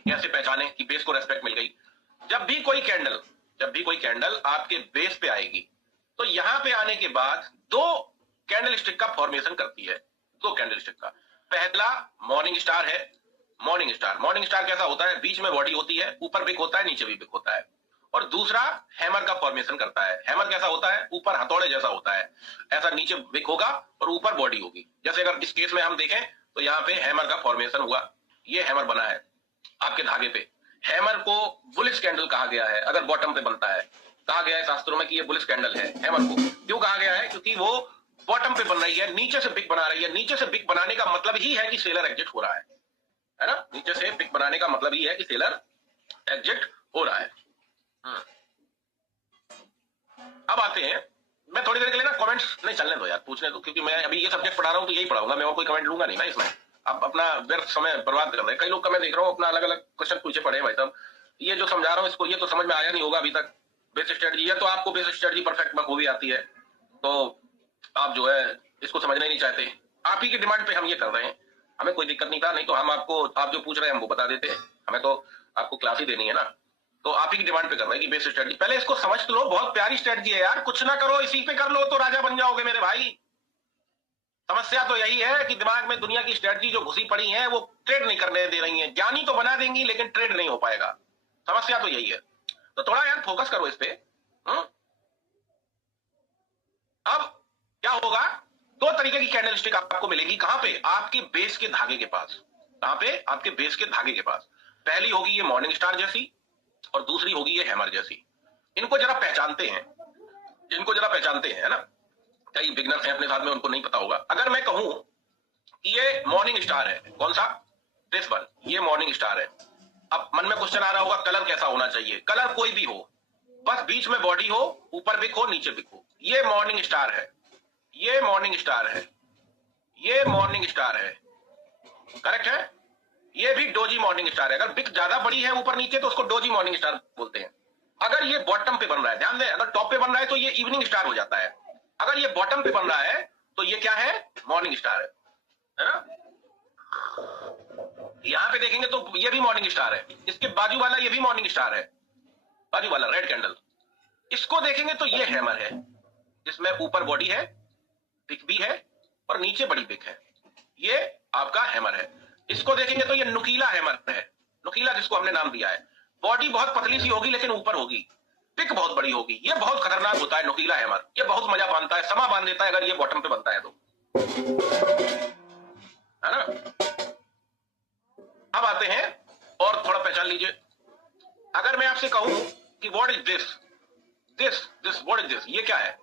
कैसे पहचाने कि बेस को रेस्पेक्ट मिल गई। जब भी कोई कैंडल आपके बेस पे आएगी तो यहां पे आने के बाद दो कैंडल स्टिक का फॉर्मेशन करती है। दो कैंडल स्टिक का, पहला मॉर्निंग स्टार है। मॉर्निंग स्टार कैसा होता है? बीच में बॉडी होती है, ऊपर बिक होता है, नीचे भी बिक होता है। और दूसरा हैमर का फॉर्मेशन करता है। हैमर कैसा होता है? ऊपर हथौड़े जैसा होता है, ऐसा नीचे बिक होगा और ऊपर बॉडी होगी। जैसे अगर इस केस में हम देखें तो यहाँ पे हैमर का फॉर्मेशन हुआ, ये हैमर बना है आपके धागे पे। हैमर को बुलिश कैंडल कहा गया है अगर बॉटम पे बनता है। कहा गया है शास्त्रों में कि ये बुलिश कैंडल है। हैमर को क्यों कहा गया है? क्योंकि वो बॉटम पे बन रही है, नीचे से बिग बना रही है। नीचे से बिग बनाने का मतलब ही है कि सेलर एग्जिट हो रहा है ना। नीचे से बिग बनाने का मतलब ही है कि सेलर एग्जिट हो रहा है। अब आते हैं, मैं थोड़ी देर के लिए ना कमेंट्स नहीं चलने दो यार, पूछने दो, क्योंकि मैं अभी ये सब्जेक्ट पढ़ा रहा हूँ तो यही पढ़ाऊंगा मैं, और कोई कमेंट लूंगा नहीं ना इसमें। अब अपना व्यर्थ समय बर्बाद कर रहे हैं कई लोग का। मैं देख रहा हूँ अपना अलग अलग क्वेश्चन पूछे पड़े भाई साहब। ये जो समझा रहा हूँ इसको, ये तो समझ में आया नहीं होगा अभी तक बेस स्ट्रेटजी, या तो आपको बेस स्ट्रेटजी परफेक्ट बखूबी आती है तो आप जो है इसको समझना ही नहीं चाहते। आप ही की डिमांड पे हम ये कर रहे हैं, हमें कोई दिक्कत नहीं था, नहीं तो हम आपको, आप जो पूछ रहे हैं हम वो बता देते हैं। हमें तो आपको क्लास ही देनी है ना, तो आप ही की डिमांड पे कर रहे हैं कि बेस स्ट्रेटजी। पहले इसको समझ तो लो, बहुत प्यारी स्ट्रेटजी है यार। कुछ ना करो, इसी पे कर लो तो राजा बन जाओगे मेरे भाई। समस्या तो यही है कि दिमाग में दुनिया की स्ट्रेटजी जो घुसी पड़ी है वो ट्रेड नहीं करने दे रही है। ज्ञानी तो बना देंगी लेकिन ट्रेड नहीं हो पाएगा। समस्या तो यही है, तो थोड़ा यार फोकस करो इस पे। अब क्या होगा, दो तरीके की कैंडल स्टिक आपको मिलेगी। कहां पे? आपके बेस के धागे के पास। कहां पे? आपके बेस के धागे के पास। पहली होगी ये मॉर्निंग स्टार जैसी और दूसरी होगी ये हैमर जैसी। इनको जरा पहचानते हैं, है ना। कई बिगनर्स हैं अपने साथ में, उनको नहीं पता होगा। अगर मैं कहूं कि ये मॉर्निंग स्टार है, कौन सा? दिस वन, ये मॉर्निंग स्टार है। अब मन में क्वेश्चन आ रहा होगा कलर कैसा होना चाहिए? कलर कोई भी हो, बस बीच में बॉडी हो, ऊपर बिक हो, नीचे बिक हो। ये मॉर्निंग स्टार है, ये मॉर्निंग स्टार है, ये मॉर्निंग स्टार है। करेक्ट है। ये भी डोजी मॉर्निंग स्टार है। अगर बिक ज्यादा बड़ी है ऊपर नीचे तो उसको डोजी मॉर्निंग स्टार बोलते हैं। अगर ये बॉटम पे बन रहा है, ध्यान दें, अगर टॉप पे बन रहा है तो ये इवनिंग स्टार हो जाता है। अगर ये बॉटम पे बन रहा है तो ये क्या है, मॉर्निंग स्टार है ना। यहां पे देखेंगे तो ये भी मॉर्निंग स्टार है, इसके बाजू वाला ये भी मॉर्निंग स्टार है, बाजू वाला रेड कैंडल। इसको देखेंगे तो ये हैमर है, जिसमें ऊपर बॉडी है, पिक भी है और नीचे बड़ी पिक है, ये आपका हैमर है। इसको देखेंगे तो ये नुकीला हैमर है, नुकीला जिसको हमने नाम दिया है। बॉडी बहुत पतली सी होगी लेकिन ऊपर होगी, पिक बहुत बड़ी होगी, ये बहुत खतरनाक होता है नुकीला हैमर, ये बहुत मजा बांधता है, समा बांध देता है अगर ये बॉटम पे बनता है तो, है ना। अब आते हैं और थोड़ा पहचान लीजिए। अगर मैं आपसे कहूं कि what is this, this what is this, ये क्या है,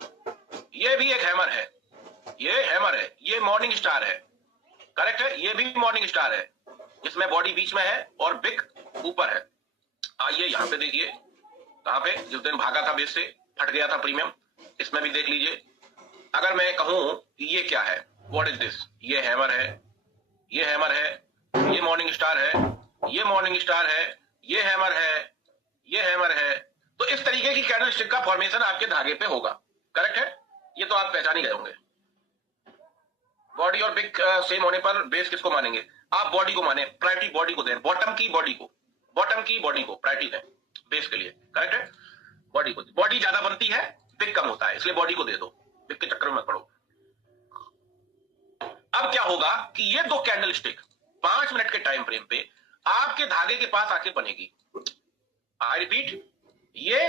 ये भी एक हैमर है, ये हैमर है, ये मॉर्निंग स्टार है, करेक्ट है, ये भी मॉर्निंग स्टार है, जिसमें बॉडी बीच में है और बिग ऊपर है। आइए यहां पे देखिए, कहां पे, जिस दिन भागा था बेस से, फट गया था प्रीमियम, इसमें भी देख लीजिए। अगर मैं कहूं ये क्या है, व्हाट इज दिस, ये हैमर है, ये हैमर है, ये मॉर्निंग स्टार है, ये मॉर्निंग स्टार है, ये हैमर है, ये हैमर है, तो इस तरीके की कैंडलस्टिक का फॉर्मेशन आपके धागे पे होगा, करेक्ट है। ये तो आप पहचान ही गए होंगे। बॉडी और बिग सेम होने पर बेस किसको मानेंगे, आप बॉडी को माने, प्रायोरिटी बॉडी को दें, बॉटम की बॉडी को, बॉटम की बॉडी को प्रायोरिटी दें बेस के लिए, करेक्ट है। बॉडी को, बॉडी ज्यादा बनती है, बिग कम होता है, इसलिए बॉडी को दे दो, बिग के चक्कर में मत पड़ो। अब क्या होगा कि ये दो कैंडल स्टिक 5 मिनट के टाइम फ्रेम पे आपके धागे के पास आके बनेगी। आई रिपीट, ये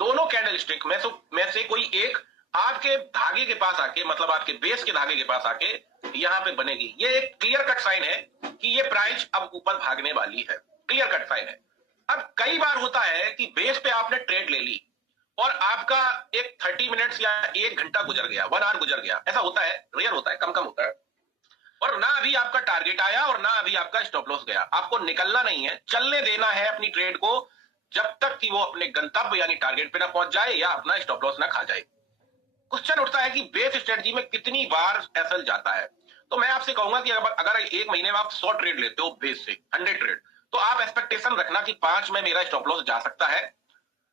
दोनों कैंडल स्टिक में से कोई एक आपके धागे के पास आके, मतलब आपके बेस के धागे के पास आके यहां पे बनेगी। ये एक क्लियर कट साइन है कि ये प्राइस अब ऊपर भागने वाली है, क्लियर कट साइन है। अब कई बार होता है कि बेस पे आपने ट्रेड ले ली और आपका एक 30 मिनट्स या 1 घंटा गुजर गया, 1 आवर गुजर गया, ऐसा होता है, रेयर होता है, कम कम होता है, और ना अभी आपका टारगेट आया और ना अभी आपका स्टॉप लॉस गया। आपको निकलना नहीं है, चलने देना है अपनी ट्रेड को जब तक कि वो अपने गंतव्य यानी टारगेट पे ना पहुंच जाए या अपना स्टॉप लॉस ना खा जाए। क्वेश्चन उठता है कि बेस स्ट्रेटजी में कितनी बार एसएल जाता है। तो मैं आपसे कहूंगा कि अगर एक महीने में आप 100 ट्रेड लेते हो बेस से, 100 ट्रेड, तो आप एक्सपेक्टेशन रखना कि 5 में मेरा स्टॉप लॉस जा सकता है,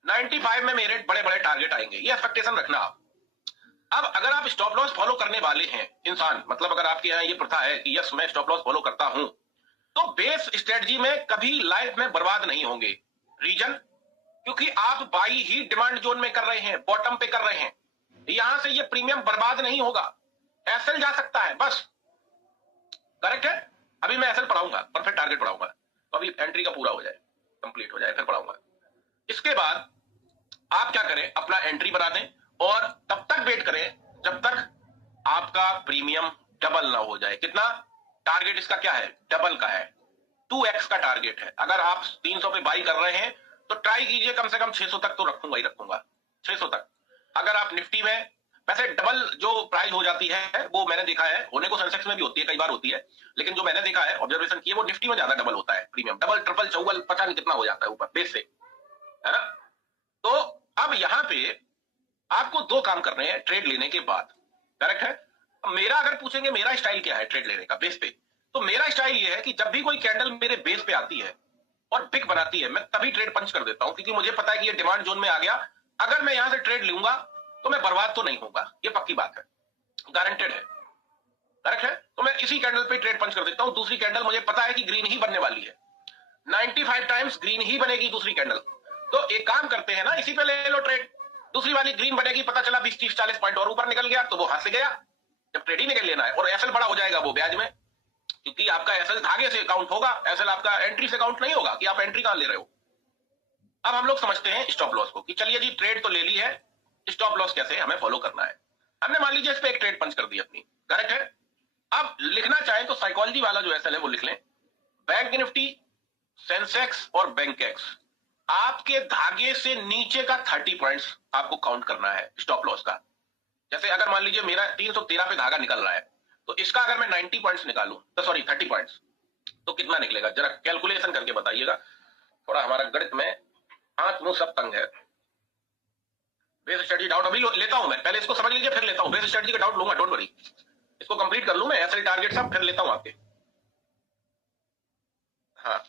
95 में मेरे बड़े बड़े टारगेट आएंगे, ये एक्सपेक्टेशन रखना आप। अब अगर आप स्टॉप लॉस फॉलो करने वाले हैं इंसान, मतलब अगर आपके यहाँ ये प्रथा है कि यस मैं स्टॉप लॉस फॉलो करता हूं, तो बेस स्ट्रेटजी में कभी लाइफ में बर्बाद नहीं होंगे। रीजन, क्योंकि आप बाई ही डिमांड जोन में कर रहे हैं, बॉटम पे कर रहे हैं, यहां से ये प्रीमियम बर्बाद नहीं होगा, एसएल जा सकता है बस, करेक्ट है। अभी मैं एसएल पढ़ाऊंगा, परफेक्ट टारगेट पढ़ाऊंगा, तो अभी एंट्री का पूरा हो जाए, कंप्लीट हो जाए, फिर पढ़ाऊंगा। इसके बाद आप क्या करें, अपना एंट्री बना दें और तब तक वेट करें जब तक आपका प्रीमियम डबल ना हो जाए। कितना टारगेट इसका क्या है, डबल का है, 2x का टारगेट है। अगर आप 300 पे बाई कर रहे हैं तो ट्राई कीजिए कम से कम 600 तक तो रखूंगा ही रखूंगा, 600 तक। अगर आप निफ्टी में, वैसे डबल जो प्राइस हो जाती है वो मैंने देखा है, होने को सेंसेक्स में भी होती है, कई बार होती है, लेकिन जो मैंने देखा है, ऑब्जर्वेशन किया, वो निफ्टी में ज्यादा डबल होता है प्रीमियम, डबल ट्रिपल चौगल पता नहीं कितना हो जाता है ऊपर बेस से, है ना। तो अब यहां पे आपको 2 काम करने हैं ट्रेड लेने के बाद, करेक्ट है। मेरा अगर पूछेंगे मेरा स्टाइल क्या है ट्रेड लेने का बेस पे, तो मेरा स्टाइल ये है कि जब भी कोई कैंडल मेरे बेस पे आती है और बिग बनाती है, मैं तभी ट्रेड पंच कर देता हूं, क्योंकि मुझे पता है कि ये डिमांड जोन में आ गया, अगर मैं यहां से ट्रेड लूंगा तो मैं बर्बाद तो नहीं होगा, ये पक्की बात है, गारंटेड है, करेक्ट है। तो मैं इसी कैंडल पे ट्रेड पंच कर देता हूं। दूसरी कैंडल मुझे पता है कि ग्रीन ही बनने वाली है, 95 टाइम्स ग्रीन ही बनेगी दूसरी कैंडल, तो एक काम करते हैं ना, इसी पे ले लो ट्रेड। दूसरी वाली ग्रीन बनेगी, पता चला 20 30 40 पॉइंट और ऊपर निकल गया तो वो हाथ से गया, जब ट्रेड ही निकल लेना है, और एसएल बड़ा हो जाएगा वो ब्याज में, क्योंकि आपका एसएल धागे से काउंट होगा, एसएल आपका एंट्री से काउंट नहीं होगा कि आप एंट्री कहां ले रहे हो। अब हम लोग समझते हैं स्टॉप लॉस को, कि चलिए जी ट्रेड तो ले ली है, स्टॉप लॉस कैसे हमें फॉलो करना है। हमने मान लीजिए इस पे एक ट्रेड पंच कर दी अपनी, करेक्ट है। अब लिखना चाहे तो साइकोलॉजी वाला जो एसएल है वो लिख लें, बैंक निफ्टी, सेंसेक्स और बैंकेक्स, आपके धागे से नीचे का 30 पॉइंट्स आपको काउंट करना है स्टॉप लॉस का। जैसे अगर मान लीजिए मेरा 313 पे धागा निकल रहा है, तो इसका अगर मैं 90 पॉइंट्स निकालूं, तो सॉरी 30 पॉइंट्स, तो कितना निकलेगा जरा कैलकुलेशन करके बताइएगा, थोड़ा हमारा गणित में हाथ मुंह सब तंग है। बेस स्ट्रेटजी डाउट अभी लेता हूं मैं, पहले इसको समझ लीजिए फिर लेता हूं, बेस स्ट्रेटजी का डाउट लूंगा, डोंट वरी, इसको कंप्लीट कर लूं मैं, एसएल टारगेट सब फिर लेता हूं आपके। हाँ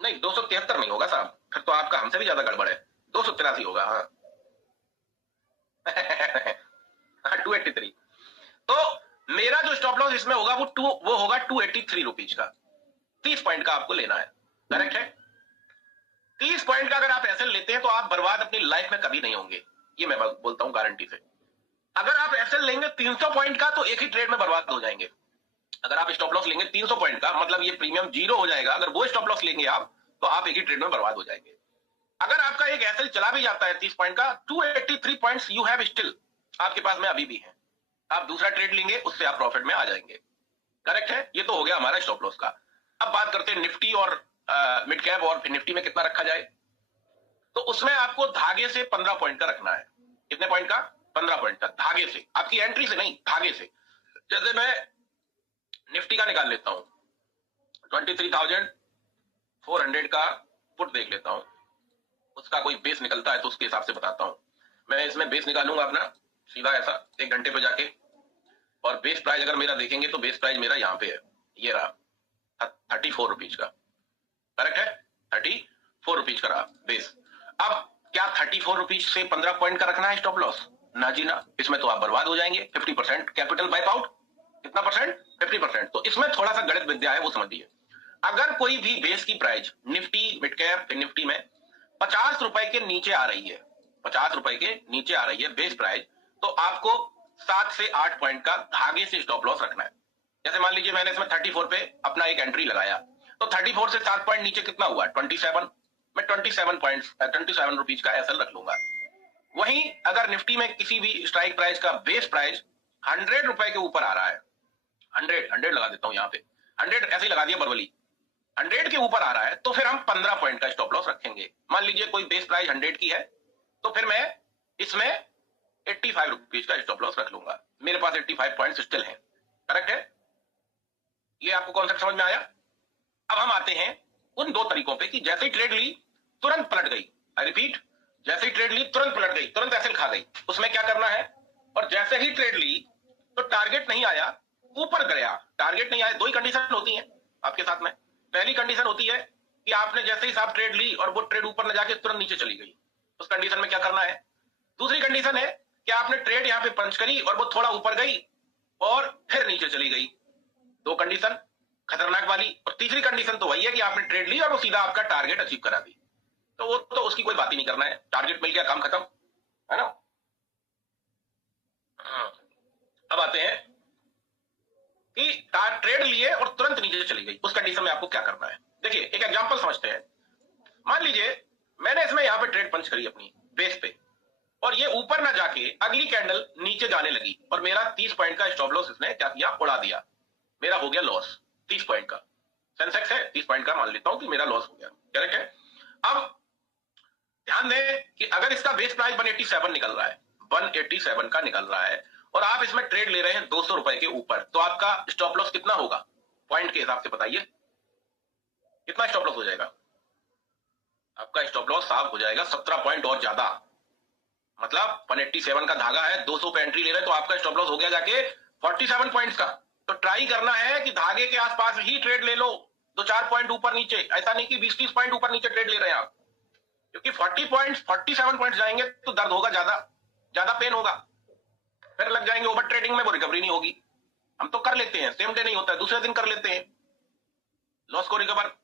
नहीं 273 नहीं होगा साहब, फिर तो आपका हमसे भी ज्यादा गड़बड़ है, 283 होगा। हाँ 283। तो मेरा जो स्टॉप लॉस इसमें होगा वो होगा 283 रुपीज का। 30 पॉइंट का आपको लेना है, करेक्ट है। 30 पॉइंट का अगर आप एसएल लेते हैं तो आप बर्बाद अपनी लाइफ में कभी नहीं होंगे, ये मैं बोलता हूं गारंटी से। अगर आप एसएल लेंगे 300 पॉइंट का तो एक ही ट्रेड में बर्बाद हो जाएंगे। अगर आप स्टॉप लॉस लेंगे 300 पॉइंट का, मतलब ये प्रीमियम जीरो हो जाएगा। अगर वो स्टॉप लॉस लेंगे आप तो आप एक ही ट्रेड में बर्बाद हो जाएंगे। अगर आपका एक एसएल चला भी जाता है 30 पॉइंट का, 283 पॉइंट्स यू हैव स्टिल, आपके पास में अभी भी है। आप दूसरा ट्रेड लेंगे, उससे आप प्रॉफिट में आ जाएंगे, करेक्ट है। ये तो हो गया हमारा स्टॉप लॉस का। अब बात करते हैं निफ्टी और मिड कैप, और फिर निफ्टी में कितना रखा जाए। तो उसमें आपको धागे से 15 पॉइंट का रखना है। कितने पॉइंट का? 15 पॉइंट का, धागे से, आपकी एंट्री से नहीं, धागे से। जैसे मैं निफ्टी का निकाल लेता हूं, 23,400 का पुट देख लेता हूं, उसका कोई बेस निकलता है तो उसके हिसाब से बताता हूं। मैं इसमें बेस निकालूंगा अपना सीधा ऐसा 1 घंटे पे जाके, और बेस प्राइस अगर मेरा देखेंगे तो बेस प्राइस मेरा यहाँ पे है, ये रहा 34 रुपीज का, करेक्ट है। 34 रुपीज का रहा बेस। अब क्या 34 रुपीज से 15 पॉइंट का रखना है स्टॉप लॉस? ना जी ना, इसमें तो आप बर्बाद हो जाएंगे। 50% कैपिटल वाइप आउट। कितना परसेंट? 50%। तो इसमें थोड़ा सा गणित विद्या है, वो समझिए। अगर कोई भी बेस की price Nifty, mid cap, Nifty में 50 रुपए के नीचे आ रही है, 50 रुपए के नीचे आ रही है बेस प्राइस, तो आपको 7 से 8 पॉइंट का धागे से स्टॉप लॉस रखना है। जैसे मान लीजिए मैंने इसमें 34 पे अपना एक एंट्री लगाया, तो 34 से 7 पॉइंट नीचे कितना हुआ? 27। मैं 27 रुपीज का एसएल रख लूंगा। वहीं अगर निफ्टी में किसी भी स्ट्राइक प्राइस का बेस प्राइस 100 रुपए के ऊपर आ रहा है, 100 लगा देता हूं यहाँ पे, 100 ऐसे ही लगा दिया बरवली, 100 के ऊपर आ रहा है, तो फिर हम 15 पॉइंट का स्टॉप लॉस रखेंगे। मान लीजिए कोई बेस प्राइस 100 की है, तो फिर मैं इसमें 85 रुपीज का स्टॉप लॉस रख लूंगा। मेरे पास 85 पॉइंट स्टिल हैं, करेक्ट है। ये आपको कॉन्सेप्ट समझ में आया? अब हम आते हैं उन दो तरीकों पे कि जैसे ही ट्रेड ली तुरंत पलट गई। आई रिपीट, जैसे ही ट्रेड ली तुरंत पलट गई, तुरंत एसएल खा गई, उसमें क्या करना है। और जैसे ही ट्रेड ली तो टारगेट नहीं आया, ऊपर गया, टारगेट नहीं आया। दो ही कंडीशन होती है आपके साथ में। पहली कंडीशन होती है कि आपने जैसे ही साहब ट्रेड ली और वो ट्रेड ऊपर न जाके तुरंत नीचे चली गई, उस कंडीशन में क्या करना है। दूसरी कंडीशन है कि आपने ट्रेड यहां पे पंच करी और वो थोड़ा ऊपर गई और फिर नीचे चली गई। दो कंडीशन खतरनाक वाली। और तीसरी कंडीशन तो वही है कि आपने ट्रेड ली और वो सीधा आपका टारगेट अचीव करा दी, तो वो तो उसकी कोई बात ही नहीं करना है, टारगेट मिल गया, काम खत्म, है ना। अब आते हैं कि ट्रेड लिए और तुरंत नीचे चली गई, उस कंडीशन में आपको क्या करना है। देखिए एक एग्जांपल समझते हैं। मान लीजिए मैंने इसमें यहां पे ट्रेड पंच करी अपनी बेस पे, और ये ऊपर ना जाके अगली कैंडल नीचे जाने लगी, और मेरा 30 पॉइंट का स्टॉप लॉस इसने क्या किया, उड़ा दिया। मेरा हो गया लॉस 30 पॉइंट का। सेंसेक्स है 30 पॉइंट का, मान लेता हूं कि मेरा लॉस हो गया, करेक्ट है। अब ध्यान दें कि अगर इसका बेस प्राइस 187 निकल रहा है, 187 का निकल रहा है, और आप इसमें ट्रेड ले रहे हैं 200 रुपए के ऊपर, तो आपका स्टॉप लॉस कितना होगा पॉइंट के हिसाब से? बताइए कितना स्टॉप लॉस हो जाएगा? आपका स्टॉप लॉस साफ हो जाएगा 17 पॉइंट और ज्यादा। मतलब 187 का धागा है, 200 पे एंट्री ले रहे हैं, तो आपका स्टॉप लॉस हो गया जाके 47 पॉइंट्स का। तो ट्राई करना है कि धागे के आसपास ही ट्रेड ले लो, 2-4 पॉइंट ऊपर नीचे, ऐसा नहीं कि 20-30 पॉइंट ऊपर नीचे ट्रेड ले रहे हैं आप, क्योंकि 47 पॉइंट जाएंगे तो दर्द होगा, ज्यादा पेन होगा, फिर लग जाएंगे ओवर ट्रेडिंग में, वो रिकवरी नहीं होगी। हम तो कर लेते हैं, सेम डे नहीं होता है, दूसरे दिन कर लेते हैं लॉस को रिकवर,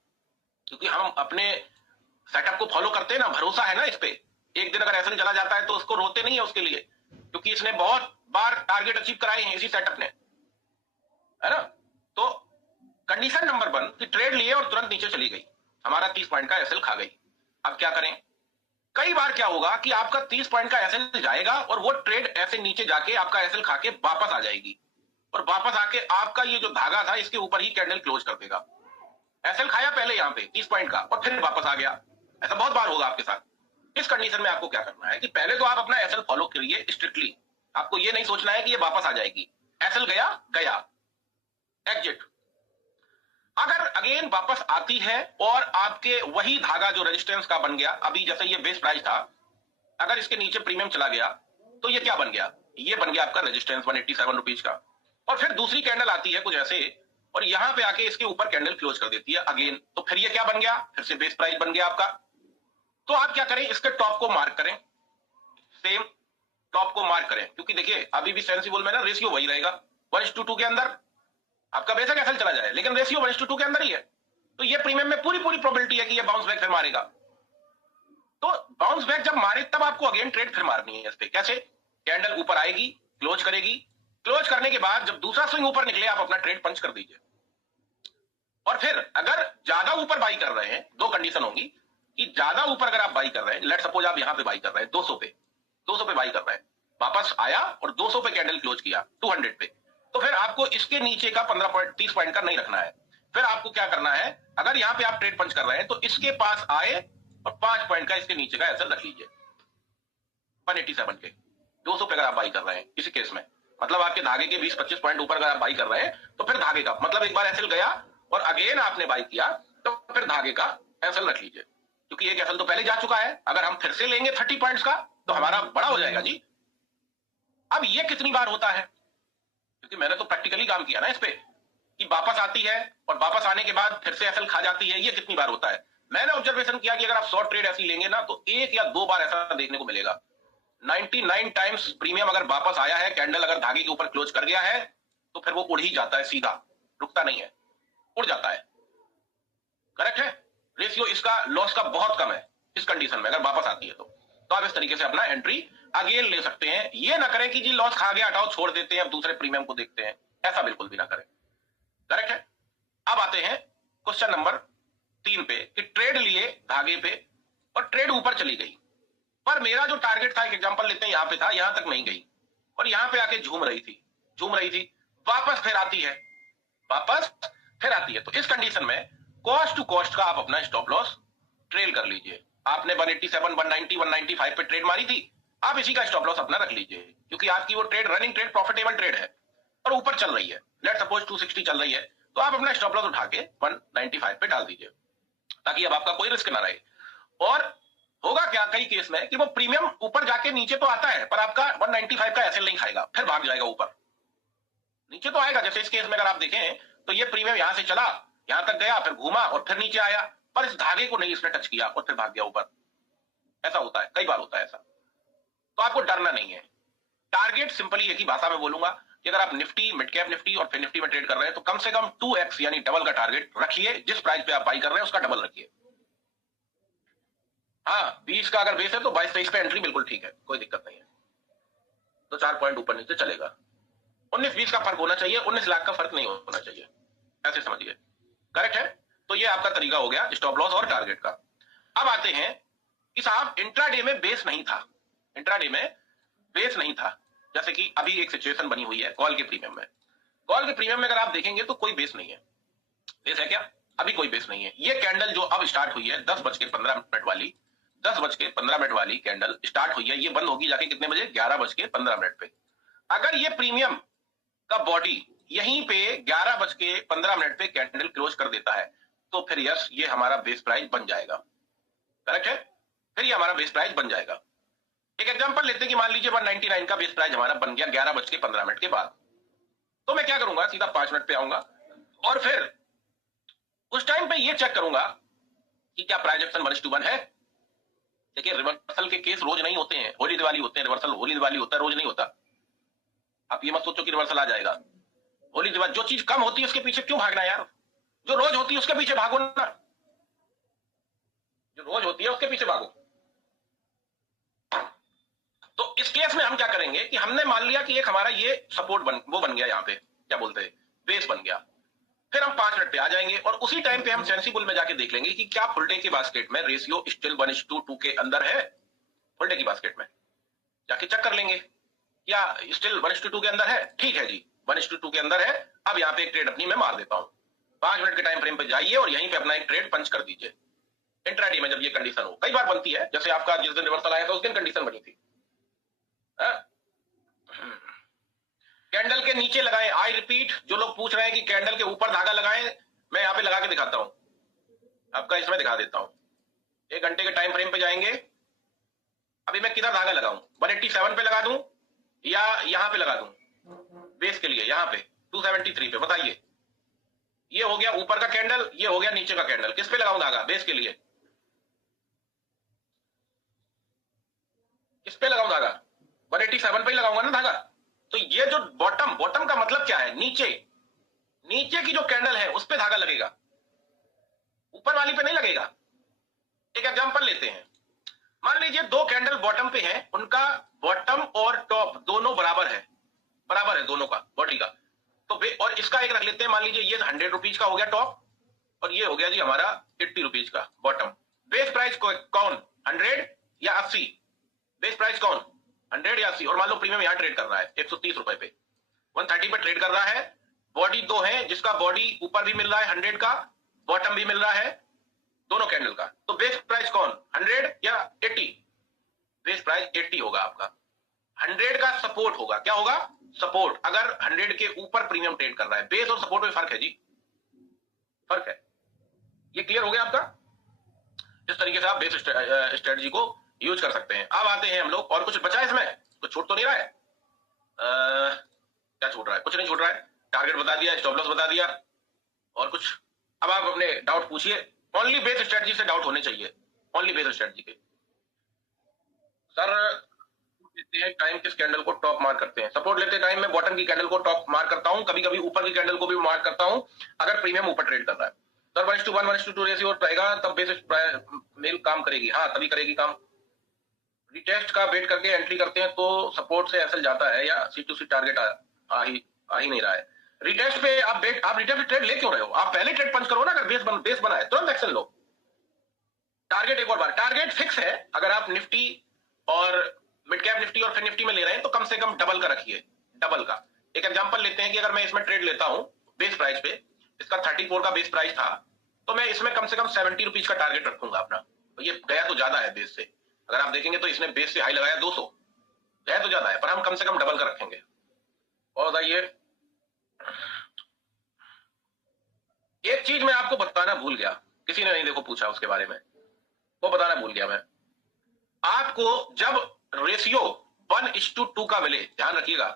क्योंकि हम अपने सेटअप को फॉलो करते हैं ना, भरोसा है ना इस पे। एक दिन अगर ऐसा चला जाता है तो उसको रोते नहीं है उसके लिए, क्योंकि इसने बहुत बार टारगेट अचीव कराए हैं इसी सेटअप ने, है ना। तो कंडीशन नंबर 1 कि ट्रेड लिए और तुरंत नीचे चली गई, हमारा 30 पॉइंट का एसएल खा गई। अब क्या करें? कई बार क्या होगा कि आपका 30 पॉइंट का एसएल जाएगा और वो ट्रेड ऐसे नीचे जाके आपका एसएल खा के वापस आ जाएगी, और वापस आके आपका ये जो धागा था इसके ऊपर ही कैंडल क्लोज कर देगा। एसएल खाया पहले यहाँ पे 30 पॉइंट का और फिर वापस आ गया, ऐसा बहुत बार होगा आपके साथ। इस कंडीशन में आपको क्या करना है कि पहले तो आप अपना एसएल फॉलो करिए स्ट्रिक्टली। आपको ये नहीं सोचना है कि ये वापस आ जाएगी, एसएल गया एग्जिट। अगर अगेन वापस आती है और आपके वही धागा जो रेजिस्टेंस का बन गया, अभी जैसे ये बेस प्राइस था, अगर इसके नीचे प्रीमियम चला गया तो ये क्या बन गया, ये बन गया आपका रेजिस्टेंस 187 रुपीज का। और फिर दूसरी कैंडल आती है कुछ ऐसे, और यहां पे आके इसके ऊपर कैंडल क्लोज कर देती है अगेन, तो फिर ये क्या बन गया, फिर से बेस प्राइस बन गया आपका। तो आप क्या करें, इसके टॉप को मार्क करें, सेम टॉप को मार्क करें, क्योंकि देखिए अभी भी सेंसिबल में ना रेशियो वही रहेगा, 1:2 के अंदर आपका बेशक एसएल चला जाए, लेकिन रेशियो 1:2 के अंदर ही है, तो ये प्रीमियम में पूरी प्रोबेबिलिटी है कि ये बाउंस बैक फिर मारेगा। तो बाउंस बैक जब मारे तब आपको अगेन ट्रेड फिर मारनी है इस पे। कैसे? कैंडल ऊपर आएगी, क्लोज करेगी, क्लोज करने के बाद जब दूसरा स्विंग ऊपर निकले आप अपना ट्रेड पंच कर दीजिए। और फिर अगर ज्यादा ऊपर बाई कर रहे हैं, दो कंडीशन होंगी कि ज्यादा ऊपर अगर आप बाई कर रहे हैं, लेट सपोज आप यहां पे बाई कर रहे हैं 200 पे बाई कर रहे हैं, वापस आया और 200 पे कैंडल क्लोज किया 200 पे, तो फिर आपको इसके नीचे का 30 पॉइंट का नहीं रखना है। फिर आपको क्या करना है, अगर यहां पे आप ट्रेड पंच कर रहे हैं तो इसके पास आए और 5 पॉइंट का इसके नीचे का एसएल रख लीजिए 187 के 200 पे अगर आप बाई कर रहे हैं इसी केस में, मतलब आपके धागे के 20-25 पॉइंट ऊपर अगर आप बाई कर रहे हैं तो फिर धागे का मतलब एक बार एसएल गया और अगेन आपने बाई किया तो फिर धागे का एसएल रख लीजिए, क्योंकि एक एसएल तो पहले जा चुका है। अगर हम फिर से लेंगे 30 पॉइंट्स का तो हमारा बड़ा हो जाएगा जी। अब ये कितनी बार होता है, क्योंकि मैंने तो प्रैक्टिकली काम किया ना इस पे कि वापस आती है और वापस आने के बाद फिर से एसएल खा जाती है, ये कितनी बार होता है। मैंने ऑब्जर्वेशन किया कि अगर आप शॉर्ट ट्रेड ऐसी लेंगे ना तो 1 या 2 बार ऐसा देखने को मिलेगा। 99 टाइम्स प्रीमियम अगर वापस आया है, कैंडल अगर धागे के ऊपर क्लोज कर गया है तो फिर वो उड़ ही जाता है, सीधा रुकता नहीं है, उड़ जाता है। करेक्ट है? रेशियो इसका लॉस का बहुत कम है इस कंडीशन में अगर वापस आती है तो आप इस तरीके से अपना एंट्री अगेन ले सकते हैं। ये ना करें कि जी लॉस खा गया हटाओ छोड़ देते हैं अब दूसरे प्रीमियम को देखते हैं, ऐसा बिल्कुल भी ना करें। करेक्ट है? अब आते हैं क्वेश्चन नंबर 3 पे कि ट्रेड लिए धागे पे और ट्रेड ऊपर चली गई, पर मेरा जो टारगेट था, एक एग्जांपल लेते हैं, यहां पे था, यहां तक नहीं गई और यहां पे आके झूम रही थी, वापस फिर आती है, तो इस कंडीशन में कॉस्ट टू कॉस्ट का आप अपना स्टॉप लॉस ट्रेल कर लीजिए। आपने 187, 190, 195 पे ट्रेड मारी थी, आप इसी का स्टॉप लॉस अपना रख लीजिए, क्योंकि आपकी वो trade running trade profitable trade है और ऊपर चल रही है, लेट सपोज 260 चल रही है, तो आप अपना स्टॉप लॉस उठा के 195 पे डाल दीजिए ताकि अब आपका कोई रिस्क ना रहे। और होगा क्या कई केस में कि वो प्रीमियम ऊपर जाके नीचे तो आता है पर आपका 195 का एसएल नहीं खाएगा, फिर भाग जाएगा ऊपर, नीचे तो आएगा। जैसे इस केस में अगर आप देखें तो ये प्रीमियम यहां से चला, यहां तक गया, फिर घूमा और फिर नीचे आया, पर इस धागे को नहीं इसने टच किया और फिर भाग गया ऊपर। ऐसा होता है, कई बार होता है ऐसा। तो आपको डरना नहीं है। टारगेट सिंपली एक ही भाषा में बोलूंगा कि अगर आप निफ्टी, मिड कैप निफ्टी और फिर निफ्टी में ट्रेड कर रहे हैं तो कम से कम 2x यानी डबल का टारगेट रखिए, जिस प्राइस पे आप बाई कर रहे हैं उसका डबल रखिए। हाँ, 20 का अगर बेस है तो 22-23 पे एंट्री बिल्कुल ठीक है, कोई दिक्कत नहीं है, तो 4 पॉइंट ऊपर नीचे चलेगा। 19-20 का फर्क होना चाहिए, 19 लाख का फर्क नहीं होना चाहिए, ऐसे समझिए। करेक्ट है? तो ये आपका तरीका हो गया स्टॉप लॉस और टारगेट का। अब आते हैं कि साहब इंट्राडे में बेस नहीं था, इंट्राडे में बेस नहीं था, जैसे कि अभी एक सिचुएशन बनी हुई है कॉल के प्रीमियम में। कॉल के प्रीमियम में अगर आप देखेंगे तो कोई बेस नहीं है। बेस है क्या? अभी कोई बेस नहीं है। ये कैंडल जो अब स्टार्ट हुई है 10:15 वाली, 10:15 वाली कैंडल स्टार्ट हुई है, ये बंद होगी जाके कितने बजे? 11:15 पे। अगर ये प्रीमियम का बॉडी यहीं पे 11:15 पे कैंडल क्लोज कर देता है तो फिर यस, ये हमारा बेस प्राइस बन जाएगा। करेक्ट है? फिर ये हमारा बेस प्राइस बन जाएगा। एक एग्जांपल लेते हैं कि मान लीजिए 199 का बेस प्राइस हमारा बन गया 11:15 के बाद, तो मैं क्या करूंगा, सीधा 5 मिनट पे आऊंगा और फिर उस टाइम पे ये चेक करूंगा कि क्या प्राइस एक्शन 1:1 है। देखिए रिवर्सल के केस रोज नहीं होते हैं, होली दिवाली होते हैं, रिवर्सल होली दिवाली होता है, रोज नहीं होता। आप ये मत सोचो कि रिवर्सल आ जाएगा। होली दिवाली, जो चीज कम होती है उसके पीछे क्यों भागना यार, जो रोज होती है उसके पीछे भागो ना, जो रोज होती है उसके पीछे भागो। तो इस केस में हम क्या करेंगे कि हमने मान लिया कि एक हमारा ये सपोर्ट बन गया, यहाँ पे क्या बोलते हैं, बेस बन गया। फिर हम 5 मिनट पे आ जाएंगे और उसी टाइम पे हम सेंसिबल में जाके देख लेंगे कि क्या फुल डे की बास्केट में रेशियो स्टिल 1:2 के अंदर है। फुल डे की बास्केट में जाके चेक कर लेंगे क्या स्टिल 1:2 के अंदर है। ठीक है जी, 1:2 के अंदर है। अब यहाँ पे एक ट्रेड अपनी मैं मार देता हूँ। 5 मिनट के टाइम फ्रेम पे जाइए और यहीं पे अपना एक ट्रेड पंच कर दीजिए। इंट्राडे में जब ये कंडीशन हो, कई बार बनती है, जैसे आपका जिस दिन रिवर्सल आया था उस दिन कंडीशन बनी थी। कैंडल के नीचे लगाएं, आई रिपीट, जो लोग पूछ रहे हैं कि कैंडल के ऊपर धागा लगाएं, मैं यहां पे लगा के दिखाता हूं, आपका इसमें दिखा देता हूं। 1 घंटे के टाइम फ्रेम पे जाएंगे। अभी मैं किधर धागा लगाऊं, 187 पे लगा दूं या यहां पे लगा दूं बेस के लिए, यहां पे 273 पे, बताइए। ये हो गया ऊपर का कैंडल, ये हो गया नीचे का कैंडल, किस पे लगाऊं धागा बेस के लिए, किस पे लगाऊं धागा? 187 पे ही लगाऊंगा ना धागा। तो ये जो बॉटम, बॉटम का मतलब क्या है? नीचे, नीचे की जो कैंडल है उस पे धागा लगेगा, ऊपर वाली पे नहीं लगेगा। एक एग्जांपल लेते हैं, मान लीजिए दो कैंडल बॉटम पे हैं, उनका बॉटम और टॉप दोनों बराबर है, बराबर है दोनों का बॉडी का। तो और इसका एक रख लेते हैं, मान लीजिए ये 100 रुपीज का हो गया टॉप, और ये हो गया जी हमारा 80 रुपीज का बॉटम। बेस प्राइस कौन, 100 या 80? बेस प्राइस कौन, 100 या 80? और मान लो प्रीमियम यहां ट्रेड कर रहा है 130 रुपए पे, 130 पे ट्रेड कर रहा है। बॉडी दो है, जिसका बॉडी ऊपर भी मिल रहा है 100 का, बॉटम भी मिल रहा है दोनों कैंडल का। तो बेस प्राइस कौन, 100 या 80? बेस प्राइस 80 होगा आपका। 100 का सपोर्ट होगा, क्या होगा, सपोर्ट। अगर 100 के ऊपर प्रीमियम ट्रेड कर रहा है, बेस और सपोर्ट में फर्क है जी, फर्क है। ये क्लियर हो गया आपका? इस तरीके से आप बेस स्ट्रेटजी को यूज कर सकते हैं। अब आते हैं हम लोग, और कुछ बचा है इसमें, कुछ छूट तो नहीं रहा है? क्या छूट रहा है? कुछ नहीं छूट रहा है। टारगेट बता दिया, स्टॉप लॉस बता दिया, और कुछ? अब आप अपने डाउट पूछिए। ओनली बेस स्ट्रेटजी से डाउट होने चाहिए, ओनली बेस स्ट्रेटजी के। सर लेते हैं टाइम, किस कैंडल को टॉप मार्क करते हैं? सपोर्ट लेते टाइम में बॉटम की कैंडल को टॉप मार्क करता हूं, कभी कभी ऊपर की कैंडल को भी मार्क करता हूं, अगर प्रीमियम ऊपर ट्रेड कर रहा है। सर 1:1 1:2 रेशियो रहेगा तब बेस मेल काम करेगी? हाँ तभी करेगी काम। रिटेस्ट का वेट करके एंट्री करते हैं तो सपोर्ट से एसएल जाता है, या C2C टारगेट आ ही नहीं रहा है। रिटेस्ट पे आप रिटेस्ट ट्रेड ले क्यों रहे हो? आप पहले ट्रेड पंच करो ना, अगर बेस बना है तुरंत एक्शन लो। टारगेट एक और बार, टारगेट फिक्स है। अगर आप निफ्टी और मिड कैप निफ्टी और फिर निफ्टी में ले रहे हैं तो कम से कम डबल का रखिए, डबल का। एक एग्जांपल लेते हैं कि अगर मैं इसमें ट्रेड लेता हूं बेस प्राइस पे, इसका 34 का बेस प्राइस था, तो मैं इसमें कम से कम 70 रुपीज का टारगेट रखूंगा अपना। तो ये गया तो ज्यादा है बेस से, अगर आप देखेंगे तो इसने बेस से हाई लगाया 200, गया तो ज्यादा है, पर हम कम से कम डबल का रखेंगे। और बताइए, एक चीज मैं आपको बताना भूल गया, किसी ने नहीं देखो पूछा उसके बारे में, वो बताना भूल गया मैं आपको। जब रेशियो 1:2 का मिले, ध्यान रखिएगा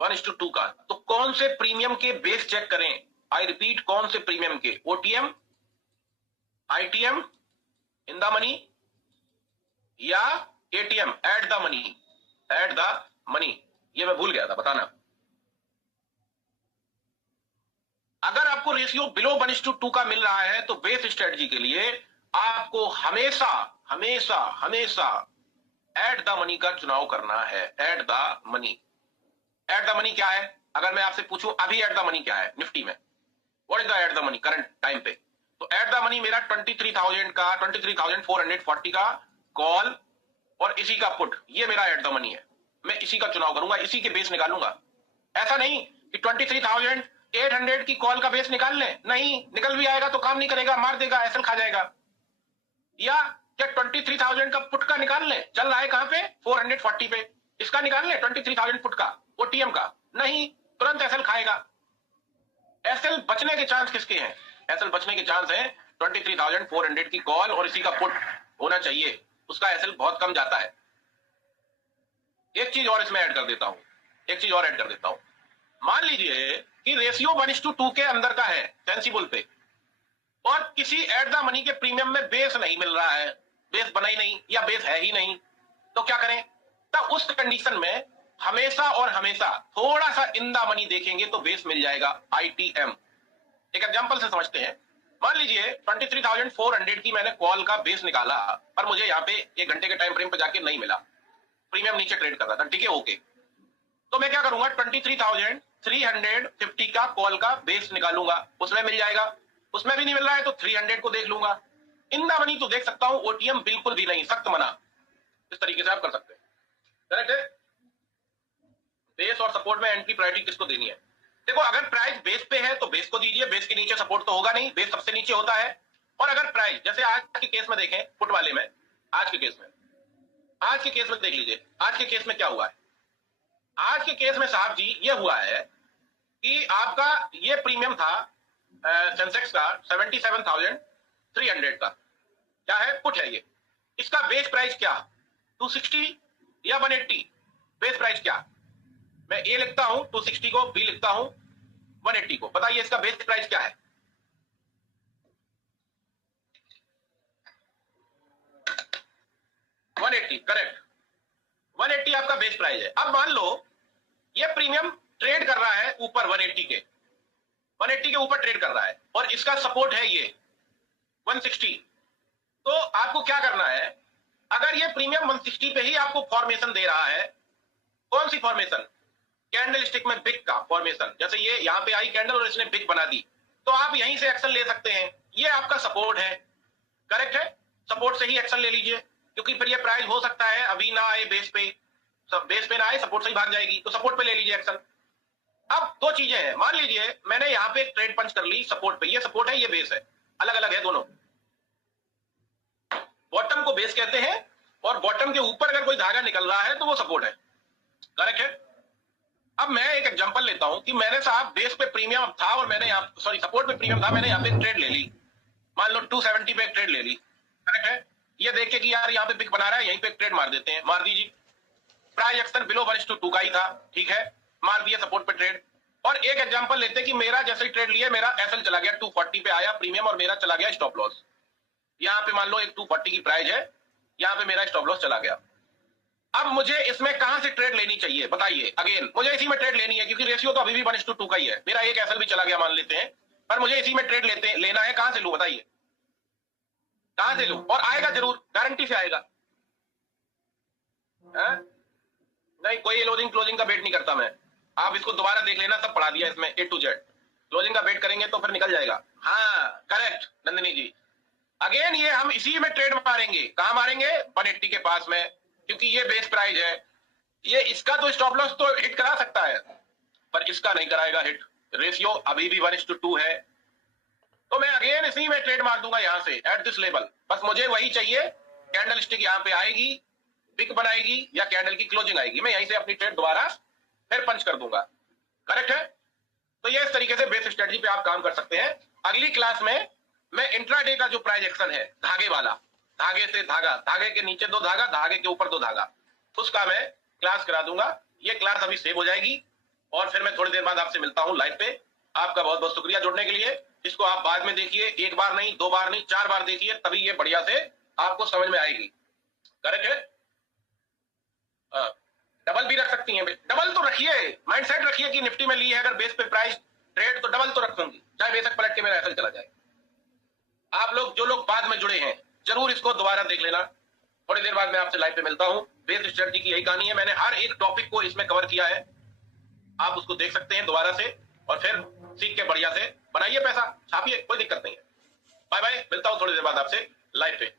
1:2 का, तो कौन से प्रीमियम के बेस चेक करें? आई रिपीट, कौन से प्रीमियम के? OTM, ITM, in the money, या ATM, at the money, at the money. ये मैं भूल गया था बताना। अगर आपको रेशियो बिलो 1:2 का मिल रहा है तो बेस स्ट्रेटजी के लिए आपको हमेशा हमेशा हमेशा एट द मनी का चुनाव करना है। Eight the money, at the money क्या है? अगर मैं आपसे पूछूं अभी एट द मनी क्या है निफ्टी में, what is the eight the money current time पे? तो एट द मनी मेरा 23,000 का, 23,440 का कॉल और इसी का पुट, ये मेरा एट द मनी है। मैं इसी का चुनाव करूंगा, इसी के बेस निकालूंगा। ऐसा नहीं कि 23,800 की कॉल का बेस निकाल ले, नहीं, निकल भी आएगा तो काम नहीं करेगा, मार देगा, एसएल खा जाएगा। या क्या 23,000 का पुट का निकाल ले, चल रहा है कहां पे, 440 पे, इसका निकाल ले 23,000 पुट का, ओटीएम का, नहीं, तुरंत एसएल खाएगा। एसएल बचने के चांस किसके हैं? एसएल बचने के चांस है 23,400 की कॉल और इसी का पुट होना चाहिए, उसका एसएल बहुत कम जाता है। एक चीज और इसमें ऐड कर देता हूं, एक चीज और ऐड कर देता हूं। मान लीजिए कि रेशियो 1:2 के अंदर का है सेंसिबल पे, और किसी एट द मनी के प्रीमियम में बेस नहीं मिल रहा है, बेस बना ही नहीं या बेस है ही नहीं, तो क्या करें? तब उस कंडीशन में हमेशा और हमेशा थोड़ा सा इन द मनी देखेंगे तो बेस मिल जाएगा, आईटीएम। एक एग्जांपल से समझते हैं। मान लीजिए 23,400 की मैंने कॉल का बेस निकाला, पर मुझे यहाँ पे 1 घंटे के टाइम फ्रेम पे जाके नहीं मिला, प्रीमियम नीचे ट्रेड कर रहा था, ठीक है, ओके। तो मैं क्या करूंगा, 23,350 का कॉल का बेस निकालूंगा, उसमें मिल जाएगा। उसमें भी नहीं मिल रहा है तो 300 को देख लूंगा। इन द मनी तो देख सकता हूं, ओटीएम बिल्कुल भी नहीं, सख्त मना। इस तरीके से आप कर सकते हैं, करेक्ट है। बेस और सपोर्ट में एंट्री प्रायोरिटी किसको देनी है? देखो, अगर प्राइस बेस पे है तो बेस को दीजिए, बेस के नीचे सपोर्ट तो होगा नहीं, बेस सबसे नीचे होता है। और अगर प्राइस, जैसे आज के केस में देखें, पुट वाले में, आज के केस में देख लीजिए, आज के केस में क्या हुआ है। आज के केस में साहब जी ये हुआ है कि आपका ये प्रीमियम था सेंसेक्स का 77,300 का, क्या है, पुट है ये। इसका बेस प्राइस क्या, 260 या 180? बेस प्राइस क्या? मैं ए लिखता हूं 260 को, बी लिखता हूं 180 को, बताइए इसका बेस प्राइस क्या है? 180, करेक्ट, 180 आपका बेस प्राइस है। अब मान लो ये प्रीमियम ट्रेड कर रहा है ऊपर 180 के ऊपर ट्रेड कर रहा है और इसका सपोर्ट है ये 160। तो आपको क्या करना है, अगर ये प्रीमियम 160 पे ही आपको फॉर्मेशन दे रहा है, कौन सी फॉर्मेशन, कैंडल स्टिक में बिग का फॉर्मेशन, जैसे ये यहां पे आई कैंडल और इसने बिग बना दी, तो आप यहीं से एक्शन ले सकते हैं। ये आपका सपोर्ट है, करेक्ट है, सपोर्ट से ही एक्शन ले लीजिए, क्योंकि फिर ये प्राइस हो सकता है अभी ना आए बेस पे, बेस पे ना आए, सपोर्ट से ही भाग जाएगी, तो सपोर्ट पे ले लीजिए एक्शन। अब दो चीजें हैं, मान लीजिए मैंने यहां पे एक ट्रेड पंच कर ली सपोर्ट पे, ये सपोर्ट है ये बेस है, अलग अलग है दोनों, बॉटम को बेस कहते हैं और बॉटम के ऊपर अगर कोई धागा निकल रहा है तो वो सपोर्ट है, करेक्ट है। अब मैं एक एग्जांपल लेता हूं कि मैंने साहब बेस पे प्रीमियम था और मैंने यहाँ सॉरी सपोर्ट पे प्रीमियम था, मैंने यहाँ पे ट्रेड ले ली, मान लो 270 पे एक ट्रेड ले ली, करेक्ट है। ये देख के कि यार यहाँ पे बिग बना रहा है, यहीं पे एक ट्रेड मार देते हैं, मार दीजिए, प्राइस एक्शन बिलो 1:2 का ही था, ठीक है, मार दिया सपोर्ट पे ट्रेड। और एक एग्जांपल लेते हैं कि मेरा जैसे ही ट्रेड लिया मेरा एसएल चला गया 240 पे आया प्रीमियम और मेरा चला गया स्टॉप लॉस, यहाँ पे मान लो एक 240 की प्राइस है, यहाँ पे मेरा स्टॉप लॉस चला गया। अब मुझे इसमें कहां से ट्रेड लेनी चाहिए बताइए, अगेन मुझे इसी में ट्रेड लेनी है क्योंकि रेशियो तो अभी भी 1:2 का ही है, मेरा एक एसएल भी चला गया मान लेते हैं, पर मुझे इसी में ट्रेड लेना है, कहां से लूं बताइए, कहां से लूं, और आएगा जरूर, गारंटी से आएगा है? नहीं, कोई क्लोजिंग का वेट नहीं करता मैं, आप इसको दोबारा देख लेना, सब पढ़ा दिया इसमें A to Z, क्लोजिंग का वेट करेंगे तो फिर निकल जाएगा। हाँ करेक्ट नंदिनी जी, अगेन ये हम इसी में ट्रेड मारेंगे, कहां मारेंगे 180 के पास में, क्योंकि ये बेस प्राइस है, ये इसका तो स्टॉप लॉस तो हिट करा सकता है पर इसका नहीं कराएगा हिट, रेशियो अभी भी 1:2 है, तो मैं अगेन इसी में ट्रेड मार दूंगा यहां से एट दिस लेवल, बस मुझे वही चाहिए, कैंडल स्टिक यहां पे आएगी, बिग बनाएगी या कैंडल की क्लोजिंग आएगी, मैं यहीं से अपनी ट्रेड दोबारा फिर पंच कर दूंगा, करेक्ट है। तो ये इस तरीके से बेस स्ट्रेटजी पे आप काम कर सकते हैं। अगली क्लास में मैं इंट्राडे का जो प्राइस एक्शन है धागे वाला, धागे से धागा, धागे के नीचे 2 धागा, धागे के ऊपर 2 धागा, उसका मैं क्लास करा दूंगा, ये क्लास अभी सेव हो जाएगी और फिर मैं थोड़ी देर बाद आपसे मिलता हूं लाइव पे। आपका बहुत बहुत शुक्रिया जुड़ने के लिए, इसको आप बाद में देखिए, 1 बार नहीं 2 बार नहीं 4 बार देखिए, तभी ये बढ़िया से आपको समझ में आएगी, करेक्ट है। डबल भी रख सकती हैं, डबल तो रखिए, माइंडसेट रखिए कि निफ्टी में ली है अगर बेस पे प्राइस ट्रेड तो डबल तो रखूंगी, चाहे बेशक पलट के मेरा एसएल चला जाए। आप लोग जो लोग बाद में जुड़े हैं जरूर इसको दोबारा देख लेना, थोड़ी देर बाद मैं आपसे लाइव पे मिलता हूं। बेस स्ट्रेटजी की यही कहानी है, मैंने हर एक टॉपिक को इसमें कवर किया है, आप उसको देख सकते हैं दोबारा से और फिर सीख के बढ़िया से बनाइए पैसा, छापिए, कोई दिक्कत नहीं है। बाय बाय, मिलता हूं थोड़ी देर बाद आपसे लाइव पे।